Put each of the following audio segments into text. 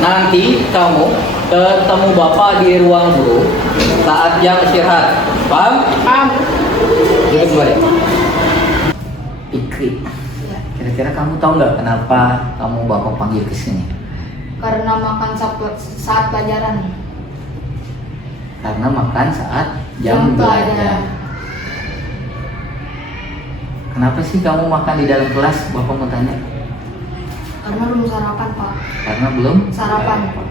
Nanti kamu ketemu bapak di ruang guru saat jam istirahat. Paham? Paham. Duduk kembali. Ikri, Ya. kira-kira kamu tahu nggak kenapa kamu bapak panggil ke sini? Karena makan saat pelajaran. Karena makan saat jam belajar. Kenapa sih kamu makan di dalam kelas? Bapak mau tanya. Karena belum sarapan, Pak. Karena belum. Sarapan, Pak.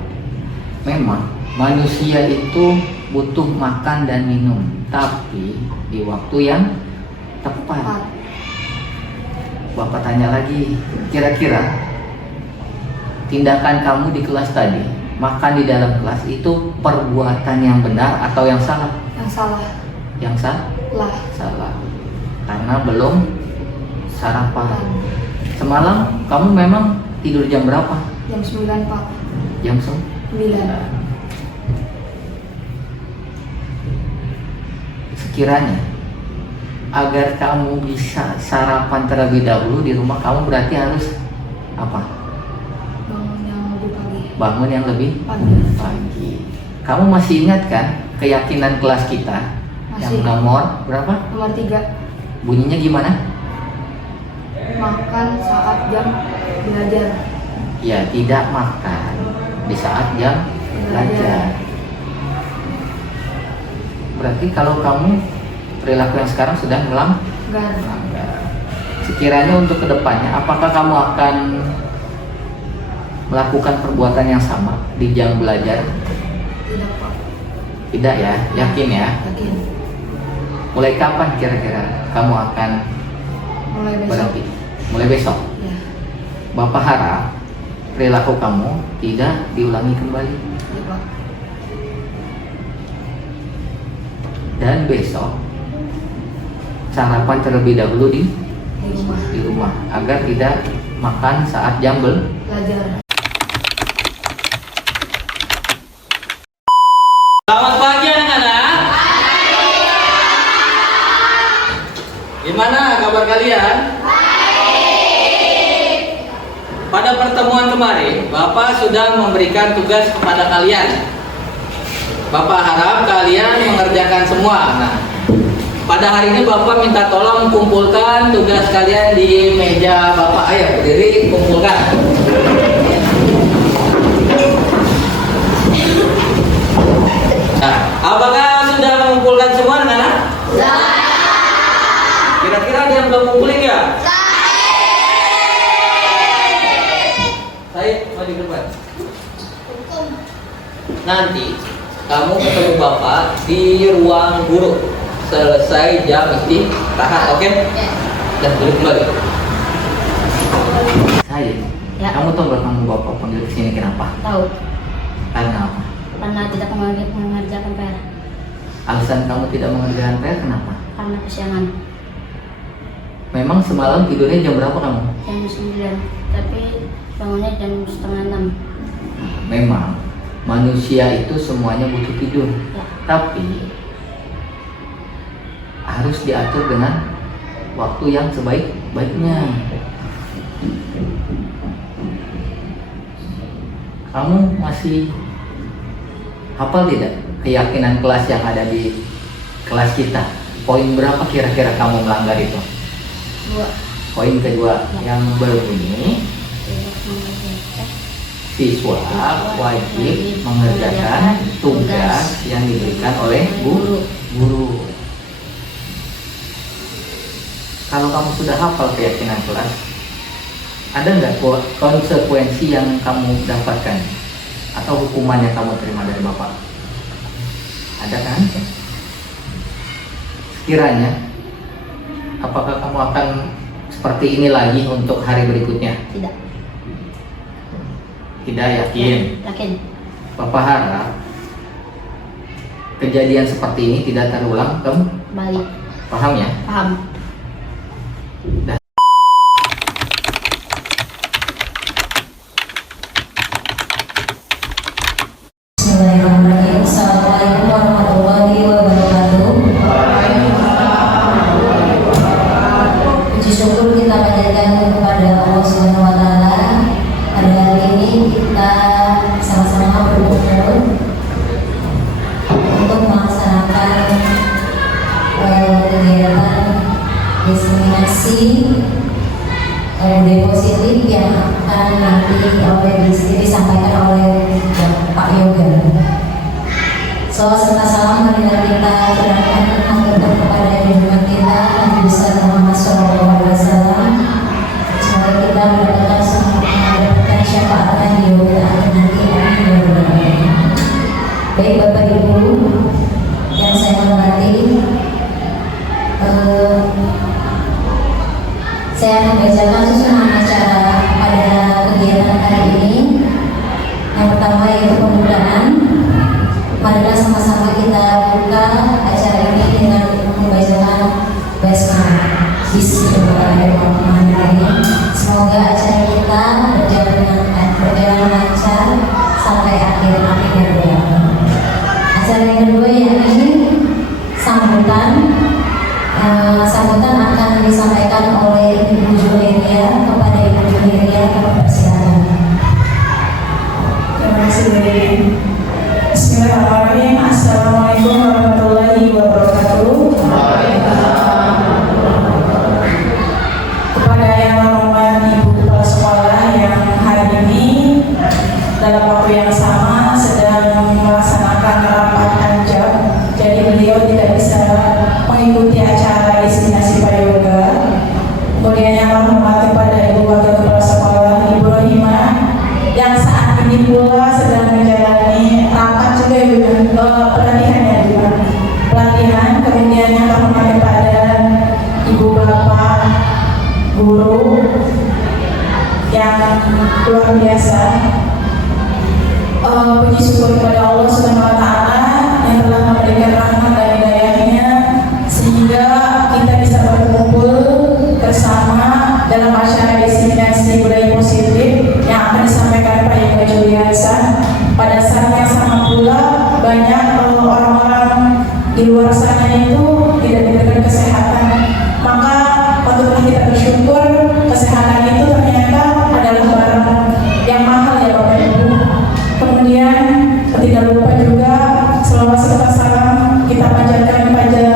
Memang manusia itu butuh makan dan minum, tapi di waktu yang tepat. Pak. Bapak tanya lagi, kira-kira tindakan kamu di kelas tadi, makan di dalam kelas itu perbuatan yang benar atau yang salah? Yang salah. Yang Lah. salah. Karena belum sarapan. Semalam kamu memang tidur jam berapa? Jam 9, Pak. Jam 9. Sekiranya agar kamu bisa sarapan terlebih dahulu di rumah, kamu berarti harus apa? Bangun yang lebih pagi. Bangun yang lebih Pagi. pagi. Kamu masih ingat kan keyakinan kelas kita yang Masih. nomor berapa? Nomor 3. Bunyinya gimana? Makan saat jam belajar. Ya, tidak makan di saat jam belajar. Berarti kalau kamu perilaku yang sekarang sudah melanggar. Sekiranya untuk kedepannya, apakah kamu akan melakukan perbuatan yang sama di jam belajar? Tidak, Pak. Tidak ya, yakin ya? Yakin. Mulai kapan kira-kira kamu akan Mulai besok. berhenti? Mulai besok. Ya. Bapak harap perilaku kamu tidak diulangi kembali. Ya, Pak. Dan besok sarapan terlebih dahulu Di rumah. di rumah agar tidak makan saat jam Belajar. Selamat pagi anak-anak. Gimana kabar kalian? Pada pertemuan kemarin, Bapak sudah memberikan tugas kepada kalian. Bapak harap kalian mengerjakan semua. Nah, pada hari ini Bapak minta tolong kumpulkan tugas kalian di meja Bapak. Ayo berdiri, kumpulkan. Nah, apakah sudah mengumpulkan semua anak-anak? Kira-kira ada yang belum kumpulin ya? Saya maju ke depan. Nanti kamu ketemu Bapak di ruang guru selesai jam istirahat, oke? Dan duduk kembali. Saya, Ya. kamu tahu nggak kamu Bapak panggil ke sini kenapa? Tahu. Karena apa? Karena tidak mengerjakan PR. Alasan kamu tidak mengerjakan PR kenapa? Karena kesiangan. Memang semalam tidurnya jam berapa kamu? Jam 9. Tapi bangunnya jam setengah 6. Memang manusia itu semuanya butuh tidur, Ya. tapi harus diatur dengan waktu yang sebaik-baiknya. Kamu masih hafal tidak keyakinan kelas yang ada di kelas kita? Poin berapa kira-kira kamu melanggar itu? 2. Poin kedua yang berbunyi siswa wajib mengerjakan tugas yang diberikan oleh guru. Kalau kamu sudah hafal keyakinan kelas, ada nggak konsekuensi yang kamu dapatkan atau hukuman yang kamu terima dari Bapak? Ada kan? Sekiranya, apakah kamu akan seperti ini lagi untuk hari berikutnya? Tidak. Tidak yakin. Yakin. Bapak harap kejadian seperti ini tidak terulang Balik. paham ya? Paham. Bismillahirrahmanirrahim. Assalamualaikum warahmatullahi wabarakatuh. Puji syukur kita panjatkan kepada Allah Subhanahu wa taala. Pada hari ini kita kegiatan diseminasi budaya positif yang akan nanti disampaikan oleh Pak Yoga. Salawat serta salam marilah kita curahkan agar kepada junjungan kita Nabi besar Muhammad SAW. Semoga kita mendapatkan syafaatnya di yaumil akhir nanti. Amin. Baik Bapak Ibu yang saya hormati, saya akan membacakan susunan acara pada kegiatan hari ini. Yang pertama yaitu pembukaan. Marilah sama-sama kita buka acara ini dengan membacakan basmalah. Bismillahirrahmanirrahim. Semoga acara kita berjalan lancar sampai akhir. Amin ya rabbal alamin. Acara yang kedua yakni sambutan. Sambutan akan disampaikan oleh Ibu Juleria. Kepada Ibu Juleria, persilakan. Terima kasih. Bismillahirrahmanirrahim. Assalamualaikum warahmatullahi wabarakatuh. Kepada yang hormat Ibu Kepala Sekolah yang hari ini dalam waktu yang sama sedang melaksanakan rapat anjab, jadi beliau tidak bisa mengikuti acara diseminasi Prayoga. Kemudian yang hormat kepada Ibu Wakil Kepala Sekolah Ibu Rohimah yang saat ini pula sedang menjalani rapat juga pelatihan. Kemudian yang hormat kepada Ibu Bapak guru yang luar biasa. Puji syukur kepada Allah Subhanahu wa Ta'ala yang telah memberikan rahmat dan hidayahnya sehingga kita bisa berkumpul bersama dalam acara diseminasi budaya positif yang akan disampaikan Pak Yoga Juliansa. Pada saat yang sama pula banyak orang-orang di luar sana itu tidak diberikan kesehatan, maka patutlah kita bersyukur kesehatan itu ternyata adalah barang yang mahal ya Bapak Ibu. Kemudian tidak lupa juga selawat serta salam kita panjatkan pada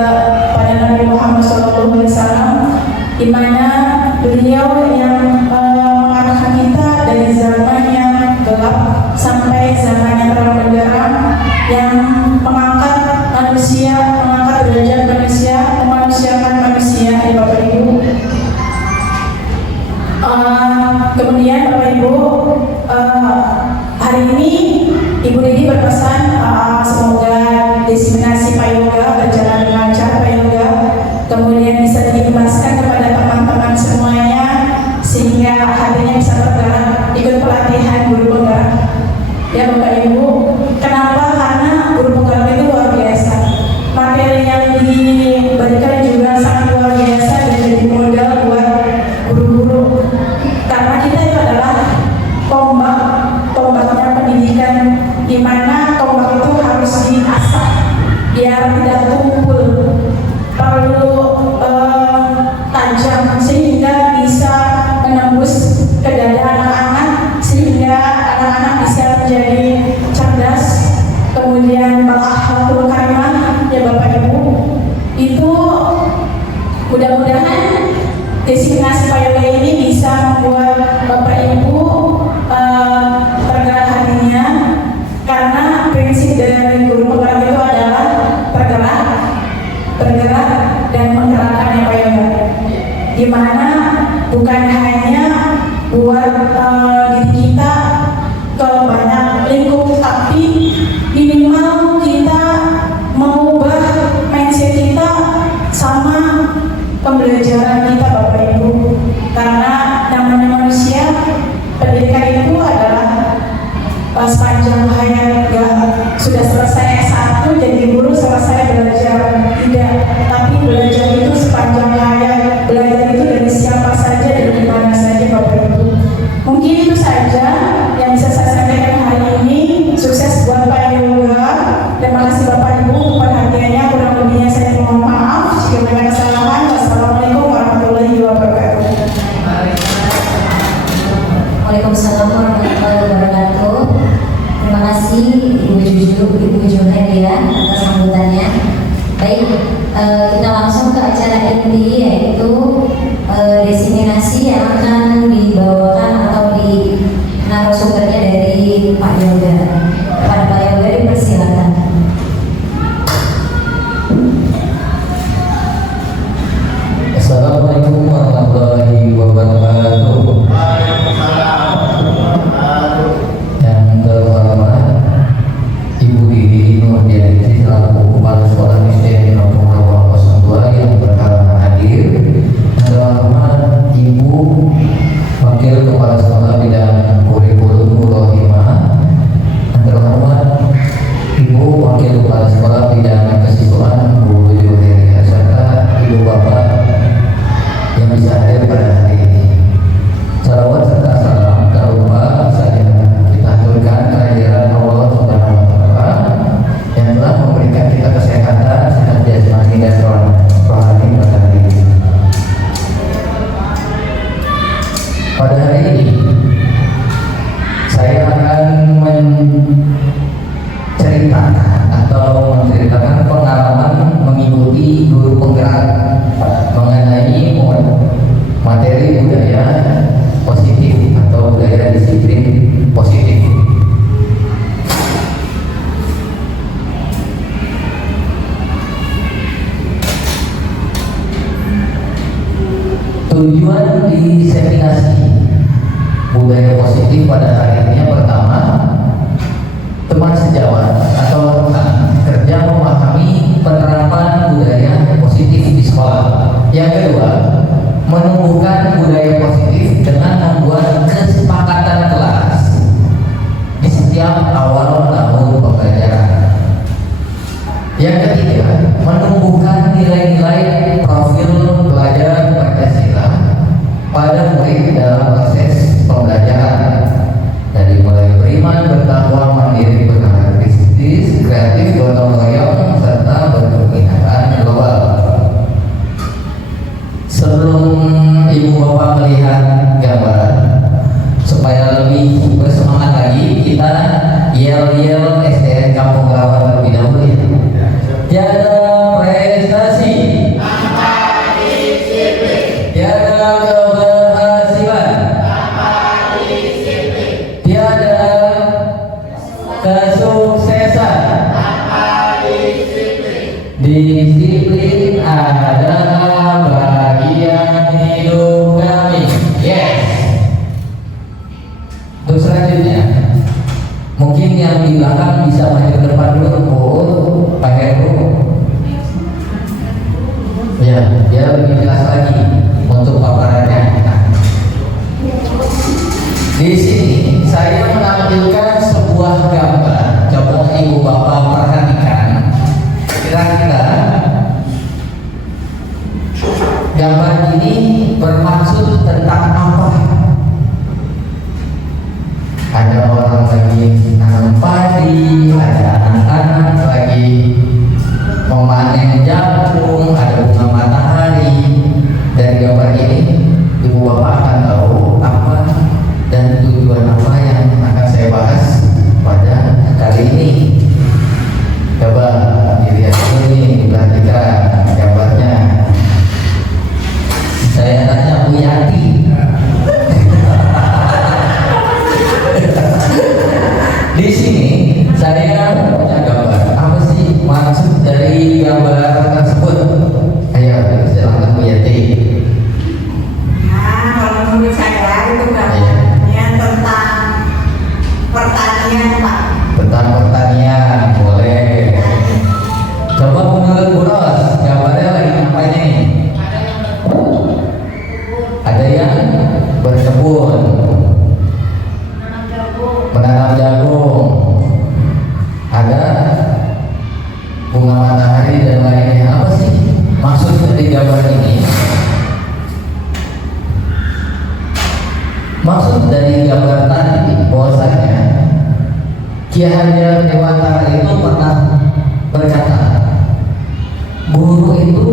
Nabi Muhammad SAW, di mana beliau yang mengarahkan kita dari zaman yang gelap sampai zaman yang terang benderang, yang mengangkat manusia, mengangkat derajat manusia, memanusiakan manusia ya Bapak Ibu. Kemudian Bapak Ibu, hari ini Ibu Didi berpesan semoga diseminasi Prayoga berjalan lancar Prayoga, kemudian bisa diimbaskan kepada teman-teman semuanya sehingga hatinya bisa tergerak ikut pelatihan guru penggerak ya Bapak Ibu. Kenapa? Karena guru penggerak itu luar biasa, materi yang diberikan juga sangat luar biasa dan jadi modal buat guru-guru, karena kita itu adalah tombaknya pendidikan, di mana tombak itu harus diasah biar tidak tumpul, perlu tajam sehingga bisa menembus ke dada anak-anak, sehingga anak-anak bisa menjadi cerdas, kemudian berakhlakul karimah ya Bapak Ibu. Itu mudah-mudahan diseminasi Prayoga ini bisa membuat Bapak Ibu tergerak hatinya, karena prinsip dari guru penggerak itu adalah bergerak dan menggerakkan yang Prayoga, di mana bukan hanya buat diri kita ke banyak lingkup, tapi minimal kita mengubah mindset kita sama pembelajaran kita Bapak Ibu, karena namanya manusia, pendidikan itu adalah sepanjang hayat. Gak sudah selesai S1 jadi guru selesai belajar, tidak, tapi belajar itu sepanjang hayat. Belajar itu dari siapa saja dan di mana saja Bapak Ibu. Mungkin itu saja yang bisa saya sampaikan hari ini. Sukses buat Pak Yoga. Terima kasih Bapak Ibu perhatiannya, kurang lebihnya saya mohon maaf jika ada kesalahan. Wassalamualaikum warahmatullahi wabarakatuh. Waalaikumsalam warahmatullahi wabarakatuh. Terima kasih Ibu Juleria atas sambutannya. Baik, kita langsung ke acara inti, yaitu desiminasi yang akan dibawakan atau di narasumbernya dari Pak Yoga. Kepada Pak Yoga dipersilakan. Assalamualaikum warahmatullahi wabarakatuh. Yang terhormat Ibu Didi Nurdianti selaku Kepala Sekolah SD Kampung Rawa 02 yang berhalangan hadir. Yang terhormat Ibu Wakil Kepala Sekolah Bidang Kurikulum Rohimah. Yang terhormat Ibu Wakil Kepala Sekolah Bidang Kesiswaan Bu Yuheri Hasaka, Ibu Bapak yang bisa hadir pada hari ini. Salawat serta salam tak lupa saya kita haturkan kehadiran Allah Subhanahu wa Ta'ala yang telah memberikan kita kesehatan, sehat jasmani dan rohani pada hari ini. Pada hari ini saya akan menceritakan pengalaman mengikuti guru penggerak mengenai materi budaya positif atau budaya disiplin positif. Tujuan diseminasi budaya positif pada hari ini yang pertama, teman sejawat atau rekan kerja memahami penerapan budaya positif di sekolah. Yang kedua, menumbuhkan budaya positif dengan membuat kesepakatan kelas di setiap awal tahun pembelajaran. Yang ketiga, menumbuhkan nilai-nilai profil pelajar Pancasila pada murid dalam proses pembelajaran, dari mulai beriman, bertakwa, mandiri, berkarakter kritis, kreatif, gotong royong, serta berkeminatan global. Sebelum Ibu Bapak melihat gambaran, supaya lebih bersemangat lagi, kita yel-yel SDN Kampung Rawa terlebih dahulu ya. Tiada prestasi tanpa disiplin, tiada keberhasilan tanpa disiplin, tiada kesuksesan tanpa disiplin. Disiplin adalah bagian hidup kami. Yes. Untuk selanjutnya, mungkin yang di belakang bisa maju ke depan dulu. Oh, Pak Heru. Ya, biar lebih jelas lagi untuk paparannya. Di sini saya menampilkan sebuah gambar. Coba Ibu Bapak perhatikan. Kira-kira gambar ini bermaksud tentang apa? Ada orang lagi nanam padi, ada anak-anak lagi memanen jagung, ada bunga matahari. Dari gambar ini Ibu Bapak akan tahu apa dan tujuan apa yang akan saya bahas pada kali ini. Coba dilihat dulu nih, diperhatikan gambarnya. Saya tanya Bu Yanti. Di sini saya punya gambar. Apa sih maksud dari gambar tersebut? Ayo silakan Bu Yanti. Nah, kalau menurut saya itu gambarnya tentang pertanian, Pak. Tentang pertanian, boleh. Coba menurut Bu Ros, gambarnya lagi ngapain nih? Ada yang berkebun, menanam jagung, ada bunga matahari dan lainnya. Apa sih maksud dari gambar ini? Maksud dari gambar tadi bahwasanya Ki Hajar Dewantara itu pernah berkata, guru itu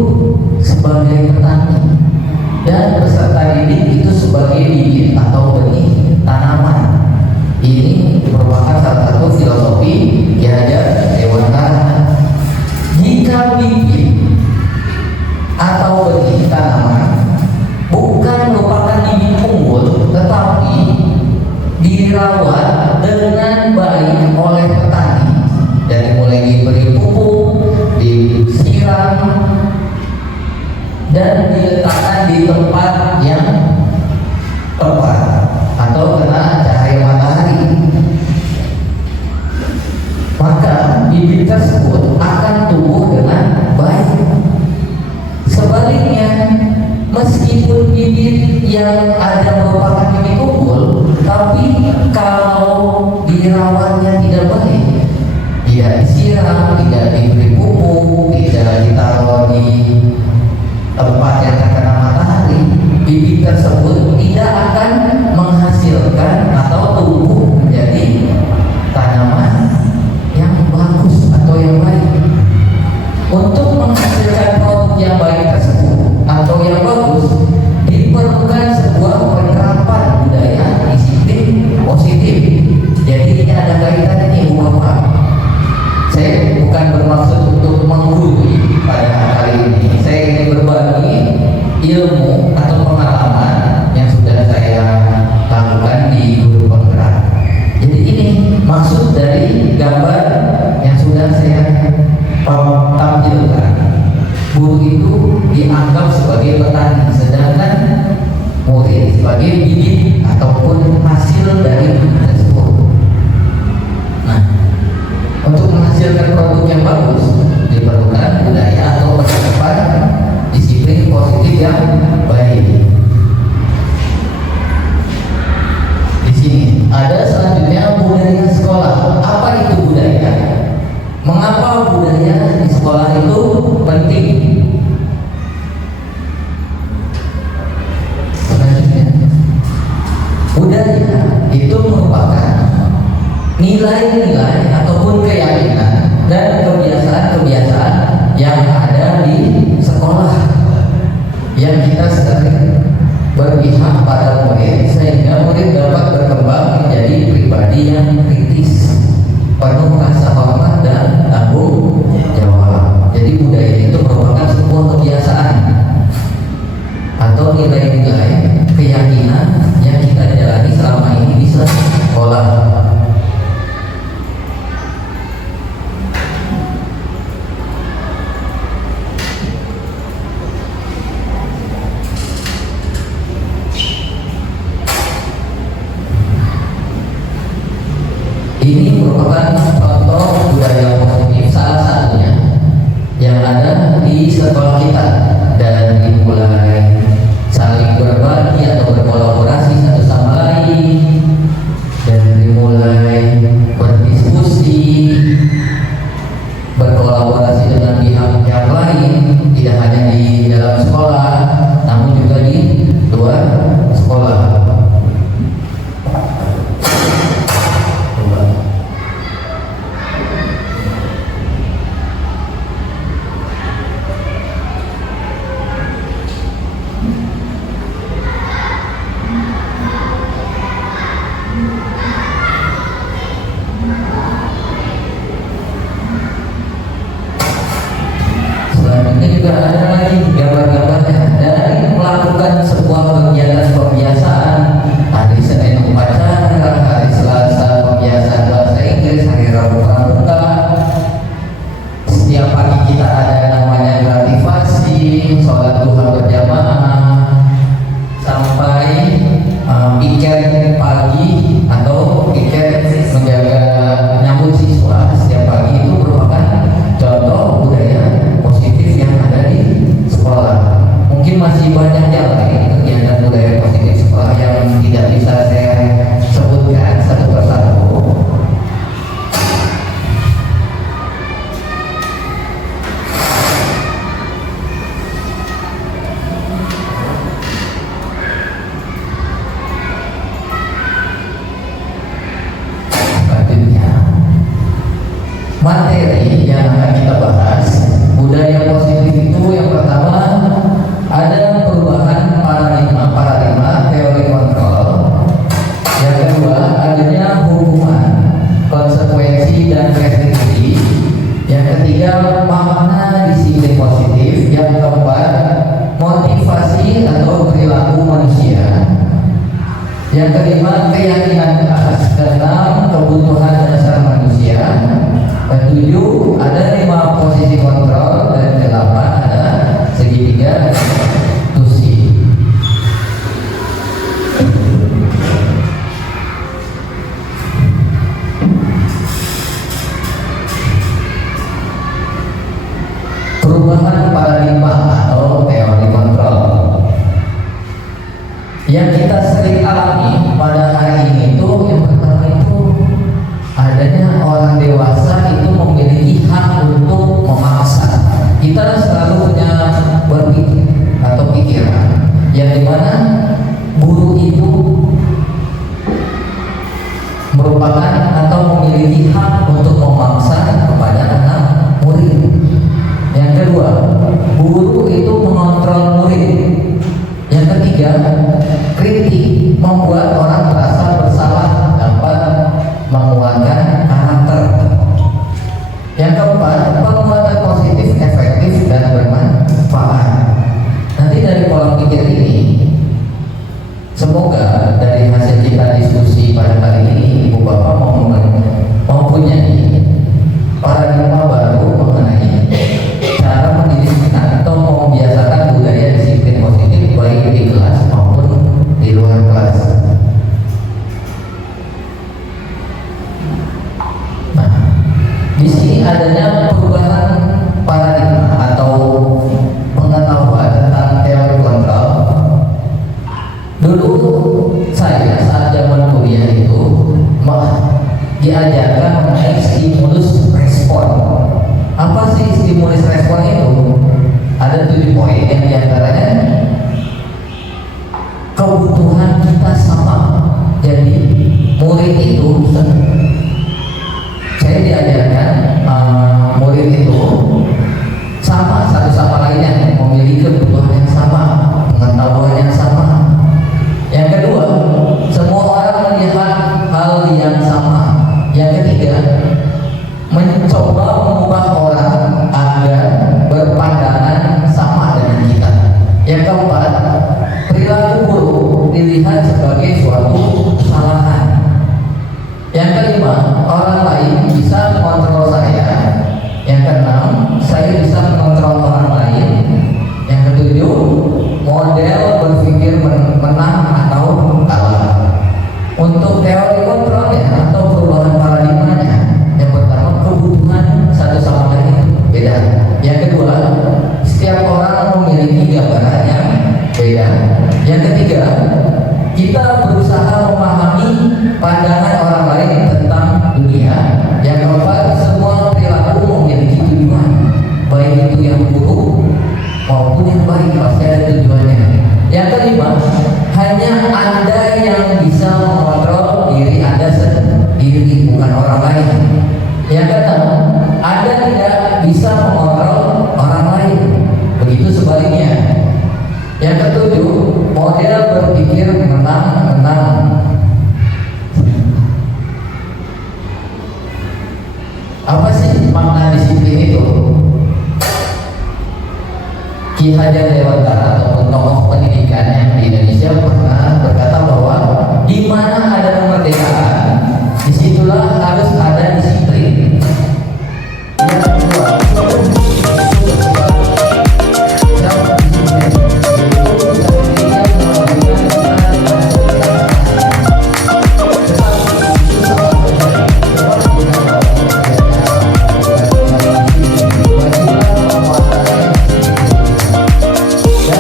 sebagai petani dan peserta didik itu sebagai bibit atau benih tanaman. Ini merupakan salah satu filosofi Ki Hajar Dewantara. Jika bibit dirawat dengan baik oleh petani, dari mulai diberi pupuk, disiram, dan diletakkan di tempat yang tepat atau kena cahaya matahari, maka bibit tersebut akan tumbuh dengan baik. Sebaliknya, meskipun bibit yang ada merupakan bibit unggul, tapi kalau dirawatnya tidak baik, tidak disiram, tidak diberi pupuk, tidak ditaruh di tempat yang terkena matahari, bibit tersebut tidak akan menghasilkan atau tumbuh menjadi tanaman yang bagus atau yang baik. Untuk menghasilkan produk yang baik tersebut atau yang bagus, diperlukan sebuah penerapan budaya disiplin positif. Jadi ini ada kaitannya nih Bapak. Saya bukan bermaksud untuk menggurui pada kali ini. Saya ingin berbagi ilmu atau pengalaman yang sudah saya lakukan di guru penggerak. Jadi ini maksud dari gambar yang sudah saya tampilkan. Guru itu dianggap sebagai petani, sedangkan murid sebagai bibit ataupun hasil dari bibit tersebut. Nah, untuk menghasilkan produk yang bagus diperlukan budaya atau penerapan disiplin positif yang baik. Di sini ada selanjutnya budaya sekolah. Apa itu budaya? Mengapa budaya di sekolah itu penting? Selanjutnya, budaya itu merupakan nilai-nilai ataupun keyakinan dan kebiasaan-kebiasaan yang ada di sekolah yang kita sering berpihak pada murid, sehingga murid dapat berkembang menjadi pribadi yang kritis, penuh rasa hormat dan tanggung jawab. Jadi budaya itu merupakan sebuah kebiasaan atau nilai-nilai keyakinan yang kita jalani selama ini di sekolah. Ini merupakan contoh budaya positif salah satunya yang ada di sekolah kita, dan dimulai saling berbagi atau berkolaborasi satu sama lain, dan dimulai berdiskusi, berkolaborasi dengan pihak yang lain, tidak hanya di dalam sekolah namun juga di luar sekolah. Selanjutnya juga ada lagi gambar-gambarnya dari melakukan sebuah kegiatan pembiasaan. Hari Senin upacara, hari Selasa pembiasaan bahasa Inggris, hari Rabu pramuka. Setiap pagi kita ada namanya gratifasi, sholat duha berjamaah, sampai piket pagi atau piket menjaga nyambut siswa setiap pagi. Itu merupakan contoh budaya positif yang ada di sekolah. Mungkin masih banyak yang lain kegiatan budaya positif sekolah yang tidak bisa saya sebutkan satu persatu. Selanjutnya, materi yang akan kita bahas, budaya positif itu yang pertama ada perubahan paradigma teori kontrol. Yang kedua, adanya hubungan konsekuensi dan restriksi. Yang ketiga, makna disiplin positif. Yang keempat, motivasi atau perilaku manusia. Yang kelima, keyakinan keras. kita sering alami pada hari ini itu yang pertama itu adanya orang dewasa itu memiliki hak untuk memaksa. Kita selalu punya berpikir atau pikiran yang dimana guru itu merupakan atau memiliki hak untuk memaksa kepada anak murid. Yang kedua, guru itu mengontrol murid. Yang ketiga, kritik membuat orang merasa bersalah, dapat menguatkan karakter. Yang keempat, penguatan positif, efektif, dan bermanfaat. Nanti dari pola pikir ini, semoga dari hasil kita diskusi pada kali ini, Ibu Bapak mempunyai paradigma baru mengenai cara mendidik atau membiasakan budaya disiplin positif baik di kelas maupun di luar kelas. Nah, di sini adanya perubahan paradigma atau pengetahuan tentang teori kontrol. Dulu saya saat zaman kuliah itu diajarkan mengenai stimulus respon. Apa sih stimulus respon itu? Ada 7 poin yang diantaranya kebutuhan kita sama. Jadi murid itu saya diajarkan murid itu sama satu sama lainnya, memiliki kebutuhan yang sama, pengetahuan yang sama. Yang kedua, semua orang melihat hal yang sama. Yang ketiga, mencoba mengubah orang agar berpandangan sama dengan kita. Yang keempat, perilaku buruk dilihat sebagai suatu kesalahan. Yang kelima, orang lain bisa mengontrol saya. Yang keenam, saya bisa mengontrol orang lain. Yang ketujuh, model berpikir menang atau kalah. Untuk teori kontrolnya atau perubahan paradigmanya, yang pertama kebutuhan satu sama lain beda. Yang kedua, setiap orang memiliki gambaran yang beda. Yang ketiga, kita berusaha memahami pandangan orang lain tentang dunia. Yang keempat, semua perilaku memiliki tujuan, baik itu yang buruk maupun yang baik, pasti ada tujuannya. Yang kelima, hanya Anda yang bisa mengontrol diri Anda sendiri, bukan orang lain. Yang keenam, Anda tidak bisa mengontrol orang lain, begitu sebaliknya. Yang ketujuh, model berpikir menang-menang. Apa sih makna disiplin itu? Ki Hajar Dewantara ataupun tokoh pendidikan yang di Indonesia pernah berkata bahwa di mana ada kemerdekaan, disitulah harus ada disiplin. Yang kedua, dan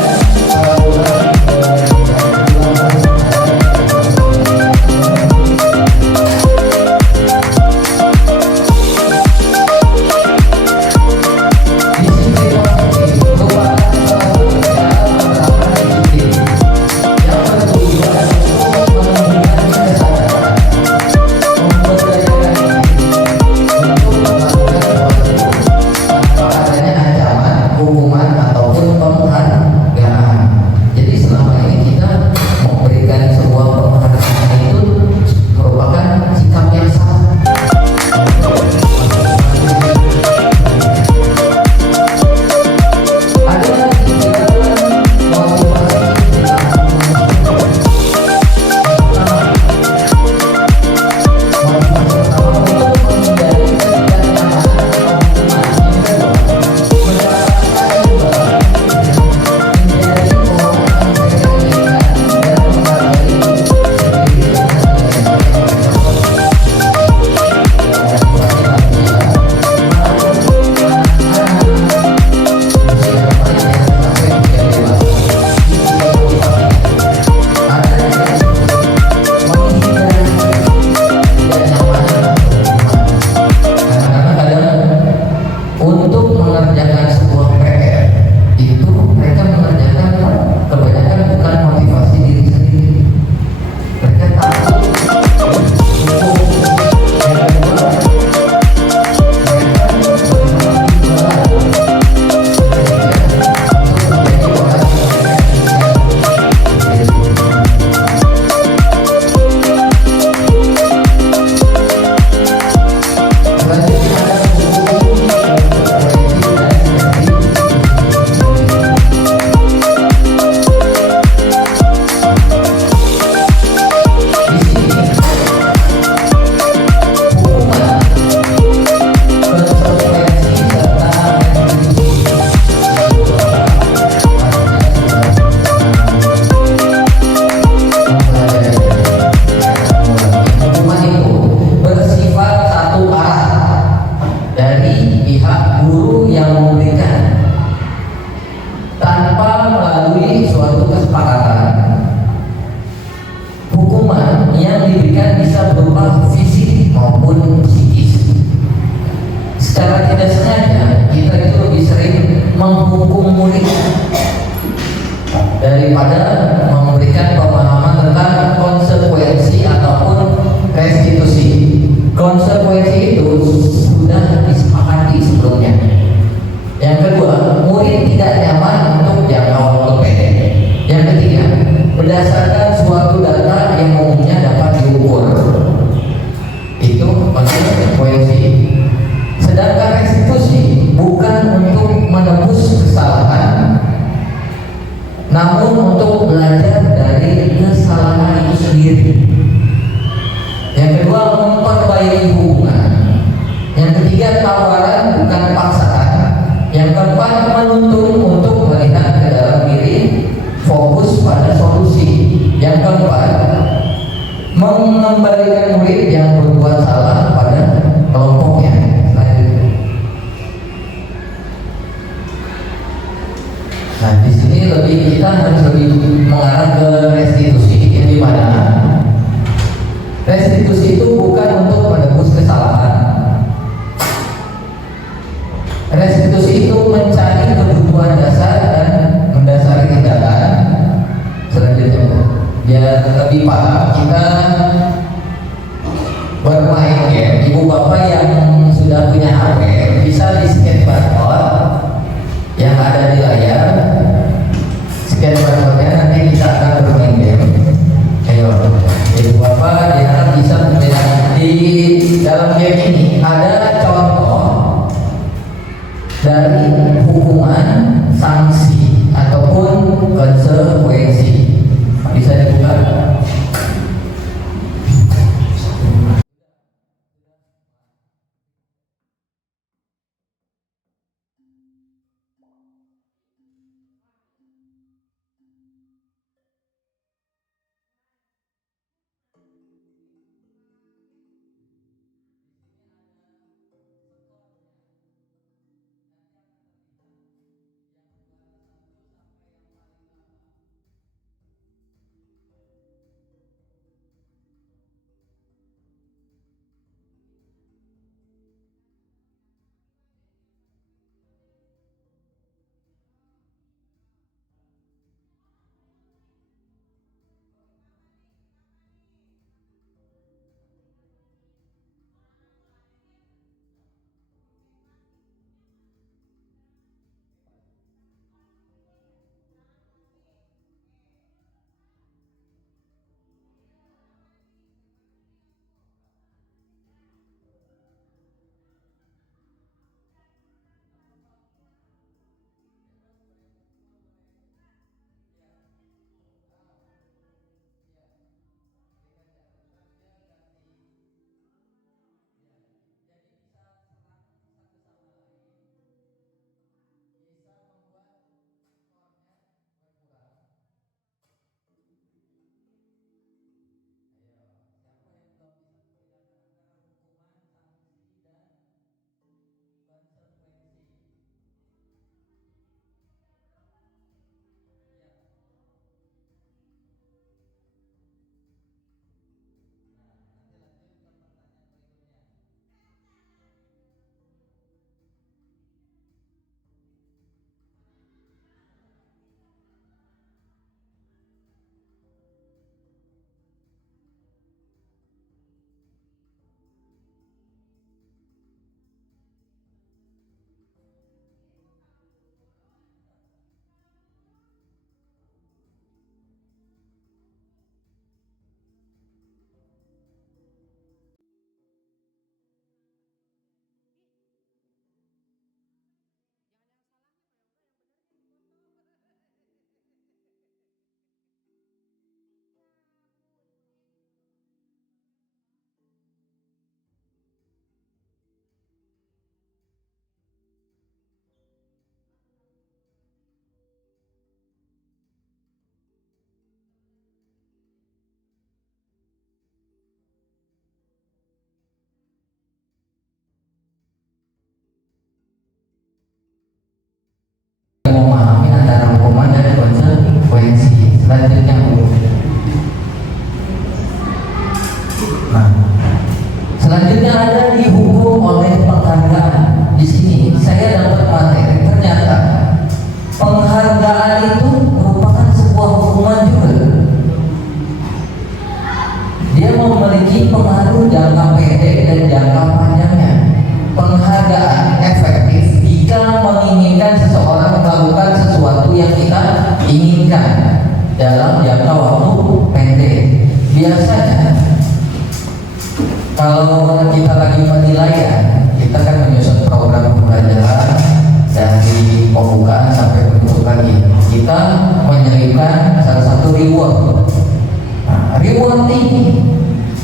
itu bukan untuk menebus kesalahan. Restitusi itu mencari kebutuhan dasar dan mendasari tindakan. Selanjutnya, biar lebih paham, kita bermain game. Ibu bapak yang sudah punya HP bisa di scan barcode yang ada di layar. Scan barcode-nya, nanti kita akan bermain game. Ayo, ibu bapak diharap bisa mendengar. Di dalam game ini ada contoh dari hukuman, sanksi ataupun konsekuensi. Bisa dibuka. Memahami antara hukuman dan konsekuensi. Selanjutnya, nah, selanjutnya ada dihukum oleh penghargaan. Di sini saya dapat materi, ternyata penghargaan itu merupakan sebuah hukuman juga. Dia memiliki pengaruh jangka pendek dan jangka panjangnya. Penghargaan efektif jika menginginkan seseorang melakukan sesuatu yang kita inginkan dalam jangka waktu pendek. Biasanya kalau kita lagi penilaian, kita kan menyusun program pembelajaran dari pembukaan sampai penutup lagi. Kita menyelipkan salah satu reward. Nah, reward ini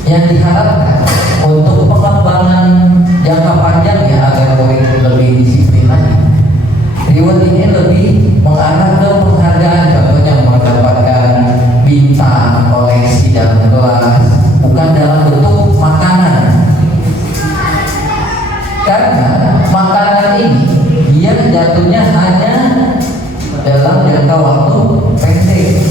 yang diharapkan untuk pengembangan jangka panjang ya, agar murid lebih disiplin lagi. Reward ini lebih mengarah ke penghargaan, contohnya mendapatkan bintang koleksi dalam kelas, bukan dalam bentuk makanan. Karena makanan ini dia jatuhnya hanya dalam jangka waktu pendek.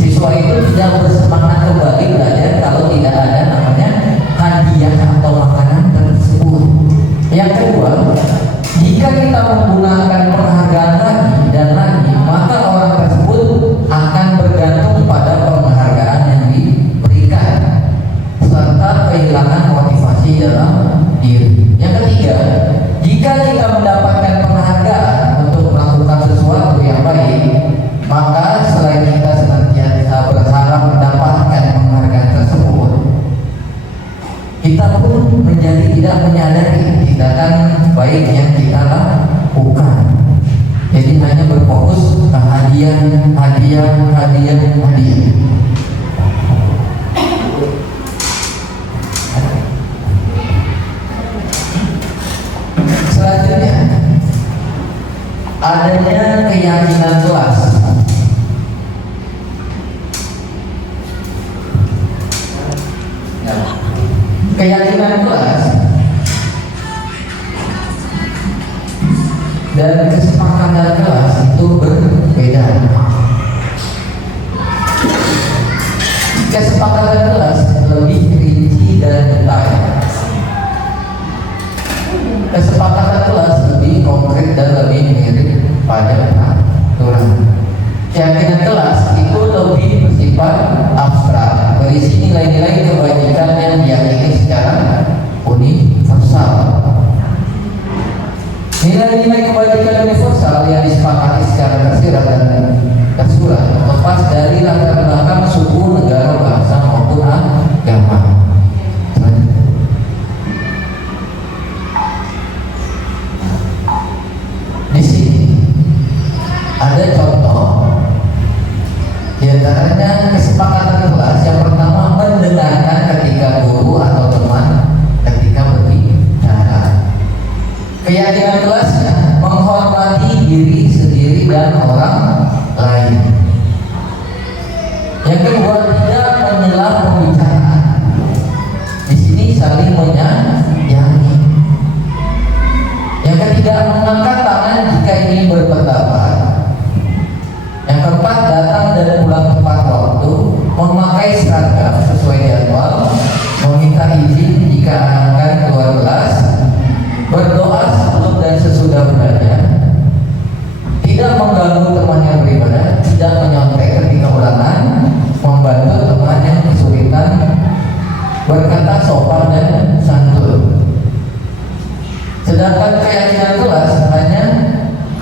Siswa itu tidak bersemangat kembali belajar kalau tidak ada namanya hadiah atau makanan tersebut. Yang kedua, jika kita menggunakan penghargaan lagi dan lagi, maka orang tersebut akan bergantung pada penghargaan yang diberikan serta kehilangan motivasi dalam diri. Yang ketiga, jika kita mendapatkan penghargaan untuk melakukan sesuatu yang baik, maka selain kita senantiasa berharap mendapatkan penghargaan tersebut, kita pun menjadi tidak menyadari tindakan baik yang kita lakukan. Jadi hanya berfokus ke hadiah. Selanjutnya, adanya keyakinan kelas. Keyakinan kelas dan kesepakatan kelas itu berbeda. Kesepakatan kelas lebih rinci dan detail. Kesepakatan kelas lebih konkret dan lebih mirip pada aturan. Keyakinan kelas itu lebih bersifat abstrak, berisi nilai-nilai kebajikan yang diyakini secara universal. Nilai-nilai kebajikan universal yang disepakati secara tersirat dan tersurat, lepas dari latar belakang suku, negara, bangsa maupun agama. Di sini ada contoh, di antaranya kesepakatan kelas. Yang pertama, mendengarkan ketika guru atau teman ketika berbicara. Keyakinan kelasnya menghormati diri sendiri dan orang lain. Yang kedua, tidak menyela pembicaraan. Di sini saling menyayangi. Yang ketiga, mengangkat tangan jika ingin berpendapat. Yang keempat, datang dan pulang tepat waktu, memakai seragam sesuai jadwal, meminta izin jika akan keluar kelas, berdoa sebelum dan sesudah belajar, tidak mengganggu teman yang beribadah, tidak menyontek ketika ulangan, membantu teman yang kesulitan, berkata sopan dan santun. Sedangkan keyakinan kelas hanya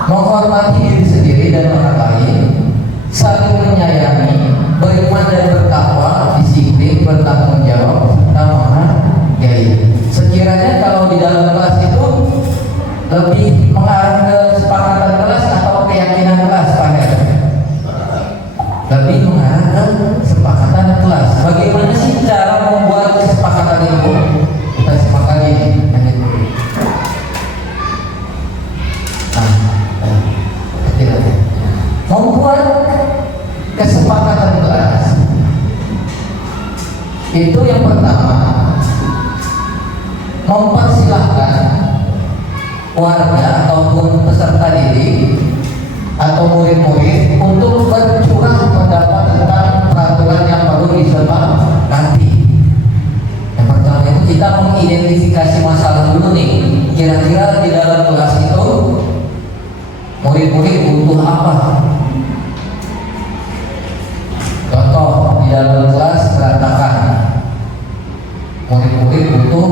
menghormati diri sendiri dan orang lain, saling menyayangi, beriman dan bertakwa, disiplin, bertanggung jawab, serta menghargai. Sekiranya kalau di dalam kelas itu lebih mengarah ke kesepakatan kelas atau keyakinan kelas, Pak Her? Lebih mengarah ke kesepakatan kelas. Bagaimana sih cara membuat kesepakatan itu? Kita sepakati ini. Membuat kesepakatan kelas itu yang pertama, mempersilahkan warga ataupun peserta didik atau murid-murid untuk bercurah pendapat tentang peraturan yang perlu disepakati. Yang pertama itu kita mengidentifikasi masalah dulu nih. Kira-kira di dalam kelas itu murid-murid butuh apa? Contoh, di dalam kelas berantakan, murid-murid butuh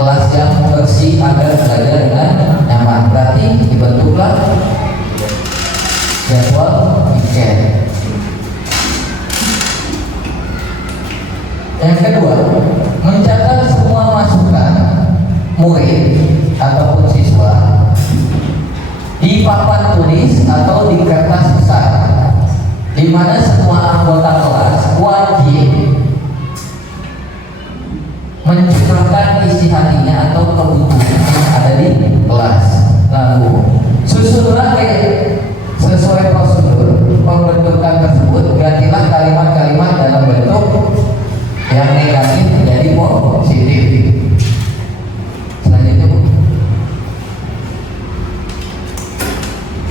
kelas yang bersih agar belajar dengan nyaman. Berarti dibentuklah jadwal weekend. Yang kedua, mencatat semua masukan murid ataupun siswa di papan tulis atau di kertas besar, di mana semua anggota kelas wajib mencurahkan isi hatinya atau kebutuhan yang ada di kelas. Lalu susunlah sesuai prosedur pembentukan tersebut. Gantilah kalimat-kalimat dalam bentuk yang negatif menjadi positif. Selanjutnya, Bu.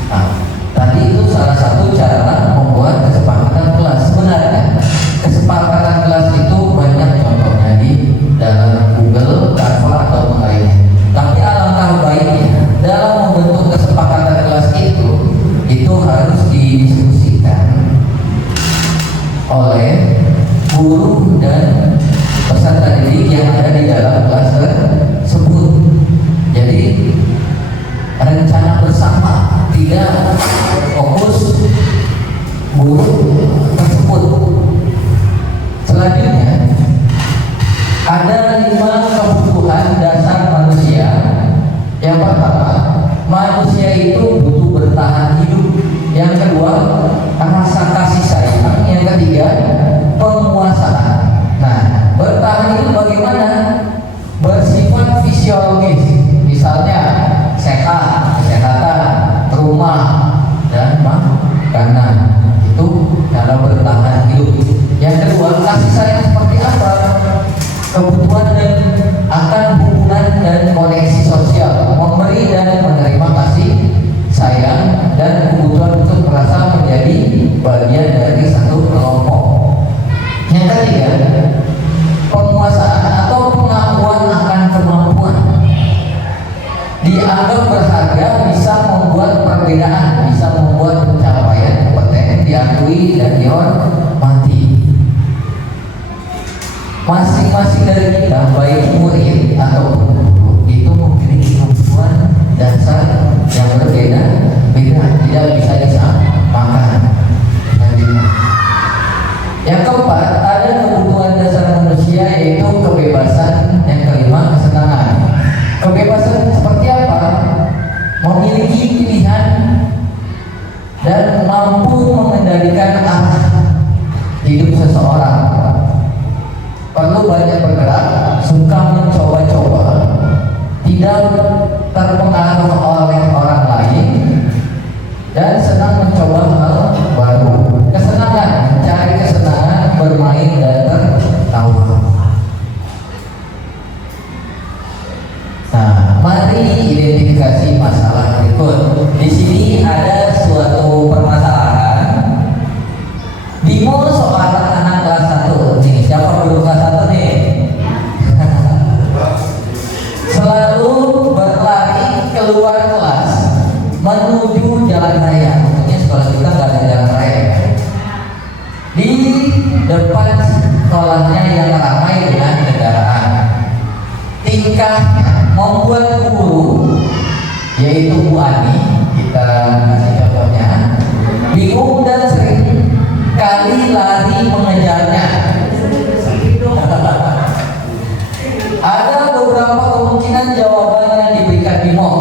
Nah, tadi itu salah satu cara membuat kesepakatan kelas. Sebenarnya kesepakatan kelas itu banyak contohnya di dalam Google Ada 5 kebutuhan dasar manusia. Yang pertama, manusia itu butuh bertahan hidup. Yang kedua, rasa kasih sayang. Yang ketiga, penguasaan. Nah, bertahan itu bagaimana? Bersifat fisiologis. Misalnya sehat, kesehatan, rumah, dan makanan. Itu cara bertahan hidup. Yang kedua, kasih sayang seperti apa? Kebutuhan dan akan hubungan dan koneksi sosial, memberi dan menerima kasih sayang, dan kebutuhan untuk merasa menjadi bagian dari satu kelompok. Yang ketiga, penguasaan atau pengakuan akan kemampuan. Dianggap berharga, bisa membuat perbedaan, bisa membuat pencapaian kompeten diakui dan dihormati. Masing-masing dari kita, baik murid atau guru, itu memiliki kebutuhan dasar yang berbeda-beda, tidak bisa disamakan. Yang keempat, ada kebutuhan dasar manusia, yaitu kebebasan. Yang kelima, kesenangan. Kebebasan seperti apa? Memiliki pilihan dan mampu mengendalikan arah hidup seseorang. Perlu banyak bergerak, suka mencoba-coba, tidak terpengaruh oleh orang lain, dan senang mencoba hal baru. Kesenangan, mencari kesenangan, bermain dan tertawa. Nah, mari identifikasi masalah berikut. Di sini ada suatu permasalahan. Bimo seorang anak kelas 1. Nih, siapa guru kelas 1 nih? Selalu berlari keluar kelas menuju jalan raya. Tentunya sekolah kita nggak ada jalan raya. Di depan sekolahnya yang ramai dengan kendaraan. Tingkahnya membuat guru, yaitu Bu Ani, kita kasih contohnya, bingung dan sering kali lari mengejarnya. Ada beberapa kemungkinan jawaban yang diberikan Bimo.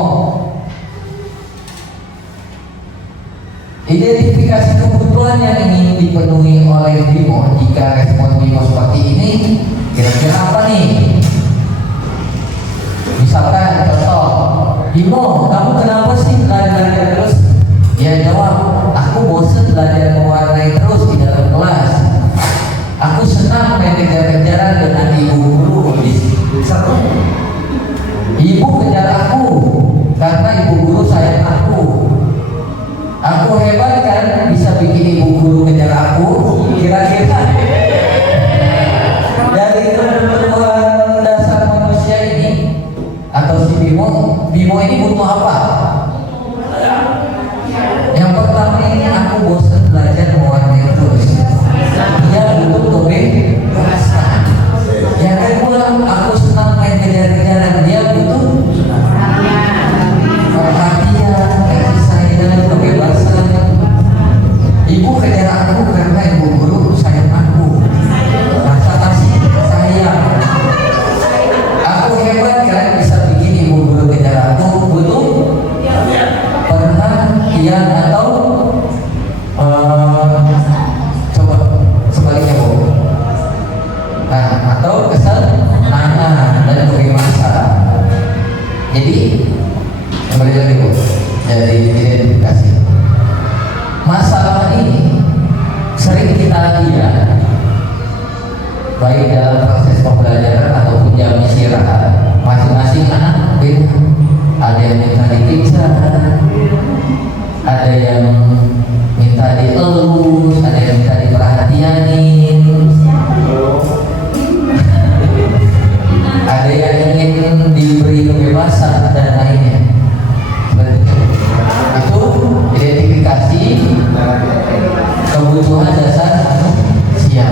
Identifikasi kebutuhan yang ingin dipenuhi oleh Bimo. Jika respon Bimo seperti ini, kira-kira apa nih? Misalkan contoh, Bimo, kamu kenapa sih belajar terus? Dia jawab, aku bosan belajar mewarnai terus di dalam kelas. Aku senang main kejar-kejaran dengan ibu guru, seru. Ibu kejar aku karena ibu guru sayang aku. Aku hebat kan, bisa bikin ibu guru kejar aku. Kira-kira dari kebutuhan dasar manusia ini, atau si Bimo ini butuh apa? Yang pertama ini, aku bosan belajar mewarnai terus. Dia butuh kebebasan. Yang kedua, aku senang main kejar-kejaran. Dia butuh perhatian, kasih sayang, kebebasan. Ibu kejar aku karena ibu guru sayang aku. Rasa kasih sayang. Aku hebat kan, bisa bikin ibu guru kejar aku. Butuh perhatian atau coba sebaliknya Bu. Nah, atau kesenangan dan kebebasan. Jadi kembali lagi Bu, dari identifikasi. Masalah ini sering kita lihat baik dalam proses pembelajaran ataupun jam istirahat. Masing-masing anak beda. Ada yang minta diperiksa, ada yang minta dielus, ada yang minta diperhatianin, ada yang ingin diberi kebebasan dan lainnya. Itu identifikasi kebutuhan dasar manusia.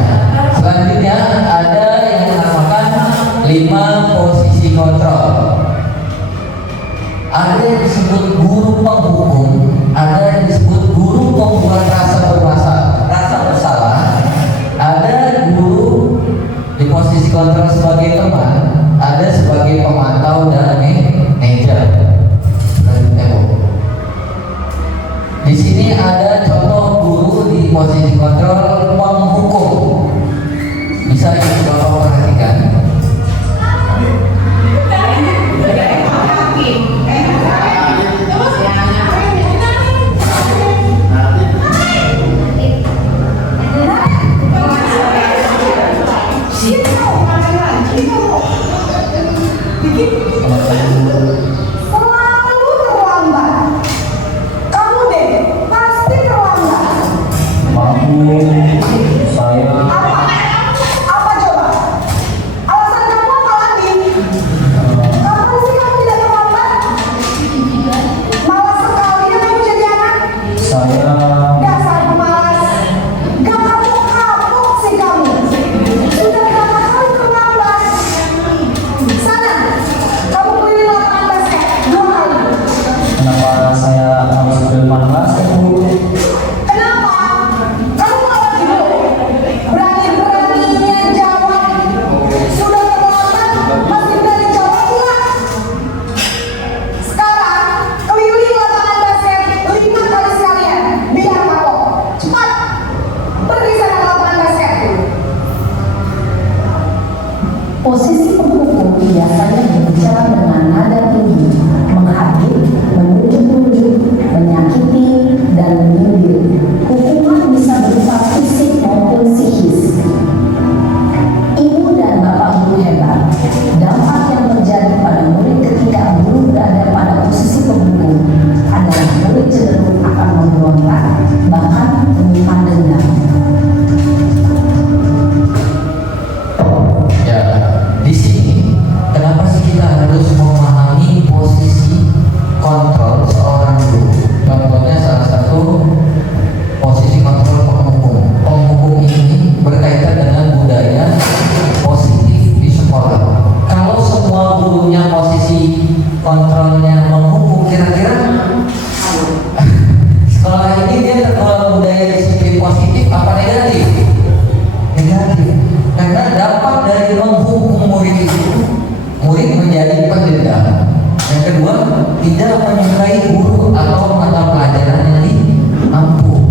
Selanjutnya ada yang dinamakan 5 posisi kontrol. Ada yang disebut guru penghukum, ada yang disebut guru pembuat rasa bersalah, ada guru di posisi kontrol sebagai teman ada sebagai pemantau dan manajer. Selanjutnya Bu. Di sini ada contoh guru di posisi kontrol penghukum. Bisa Ibu Bapak perhatikan. Selalu terlambat. Kamu deh pasti terlambat. Saya Apa coba? Alasan kamu apa lagi? Kapan sih kamu tidak terlambat? Malas sekali ya kamu jadi anak. Dasar pemalas. Gak kapok-kapok sih kamu. Sudah berapa kali terlambat? Sana, kamu keliling lapangan basket 2 kali. kenapa saya harus bermalas Bu? Kenapa? Kamu malah gitu. Berani-beraninya jawab. Sudah terlambat, masih berani jawab pula. Sekarang, keliling lapangan basket 5 kali sekalian. Biar kapok. Cepat. Pergi sana ke lapangan basket. Posisi penghukum biasanya berbicara dengan nada tinggi, menghakimi, menunjuk-nunjuk, menyakiti, dan menyindir. Hukuman bisa berupa fisik maupun psikis. Ibu dan bapak guru hebat, dampak yang terjadi pada murid ketika guru berada pada posisi penghukum adalah murid cenderung akan memberontak, bahkan menyimpan dendam. Ya, di sini kenapa sih kita harus memahami posisi kontrol seorang guru? Contohnya salah satu posisi kontrol penghukum. Penghukum ini berkaitan dengan budaya positif di sekolah. Kalau semua gurunya posisi kontrolnya menghukum, kira-kira sekolah ini dia tertular budaya disiplin positif apa negatif? Negatif. Karena dampak dari menghukum murid itu, murid menjadi pendendam. Yang kedua, tidak menyukai guru atau mata pelajaran yang dimampu.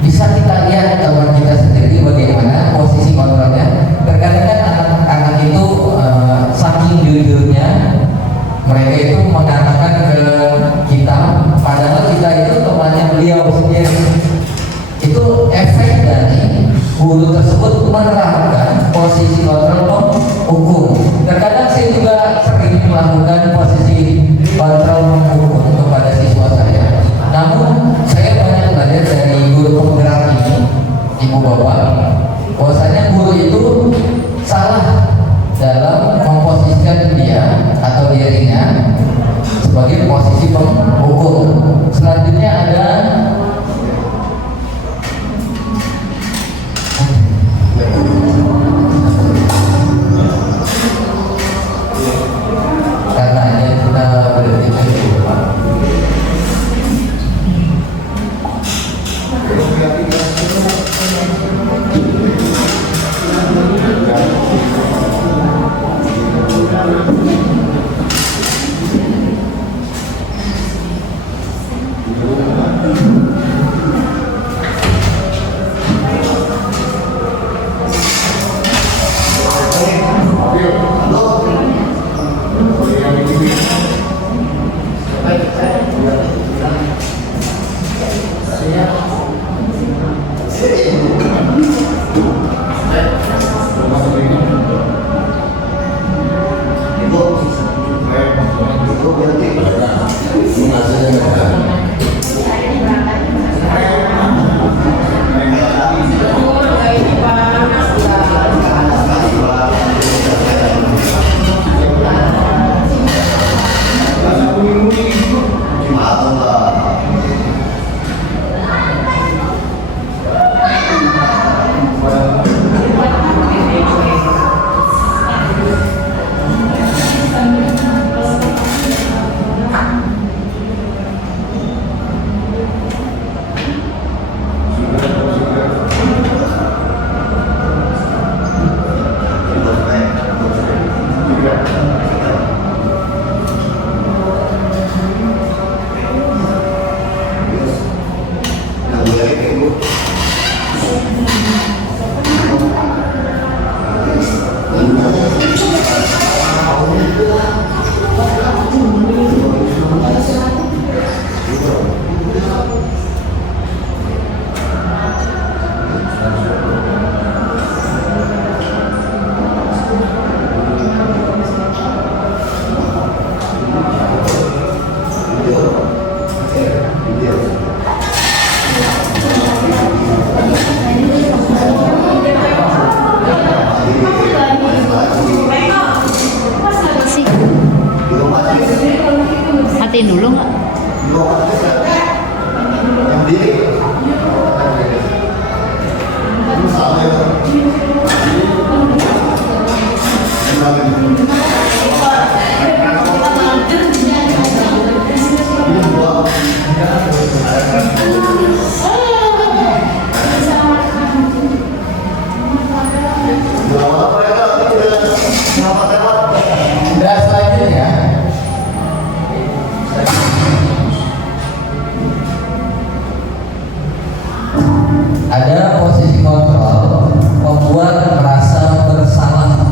Bisa kita lihat kalau kita sendiri bagaimana posisi kontrolnya. Terkadang kan anak-anak itu saking jujurnya mereka itu mengatakan ke kita, padahal kita itu temannya beliau sendiri. Itu efek dari guru tersebut menerapkan posisi kontrol hukum. Terkadang saya juga sering melakukan posisi kontrol hukum kepada siswa saya. Namun saya banyak belajar dari guru penggerak ini, Ibu Bapak, bahwasanya guru itu salah dalam memposisikan dia atau dirinya sebagai posisi penghukum. Selanjutnya ada karena hanya kita berhenti dulu Pak. matiin dulu nggak? Dan selanjutnya ada posisi kontrol membuat merasa bersalah.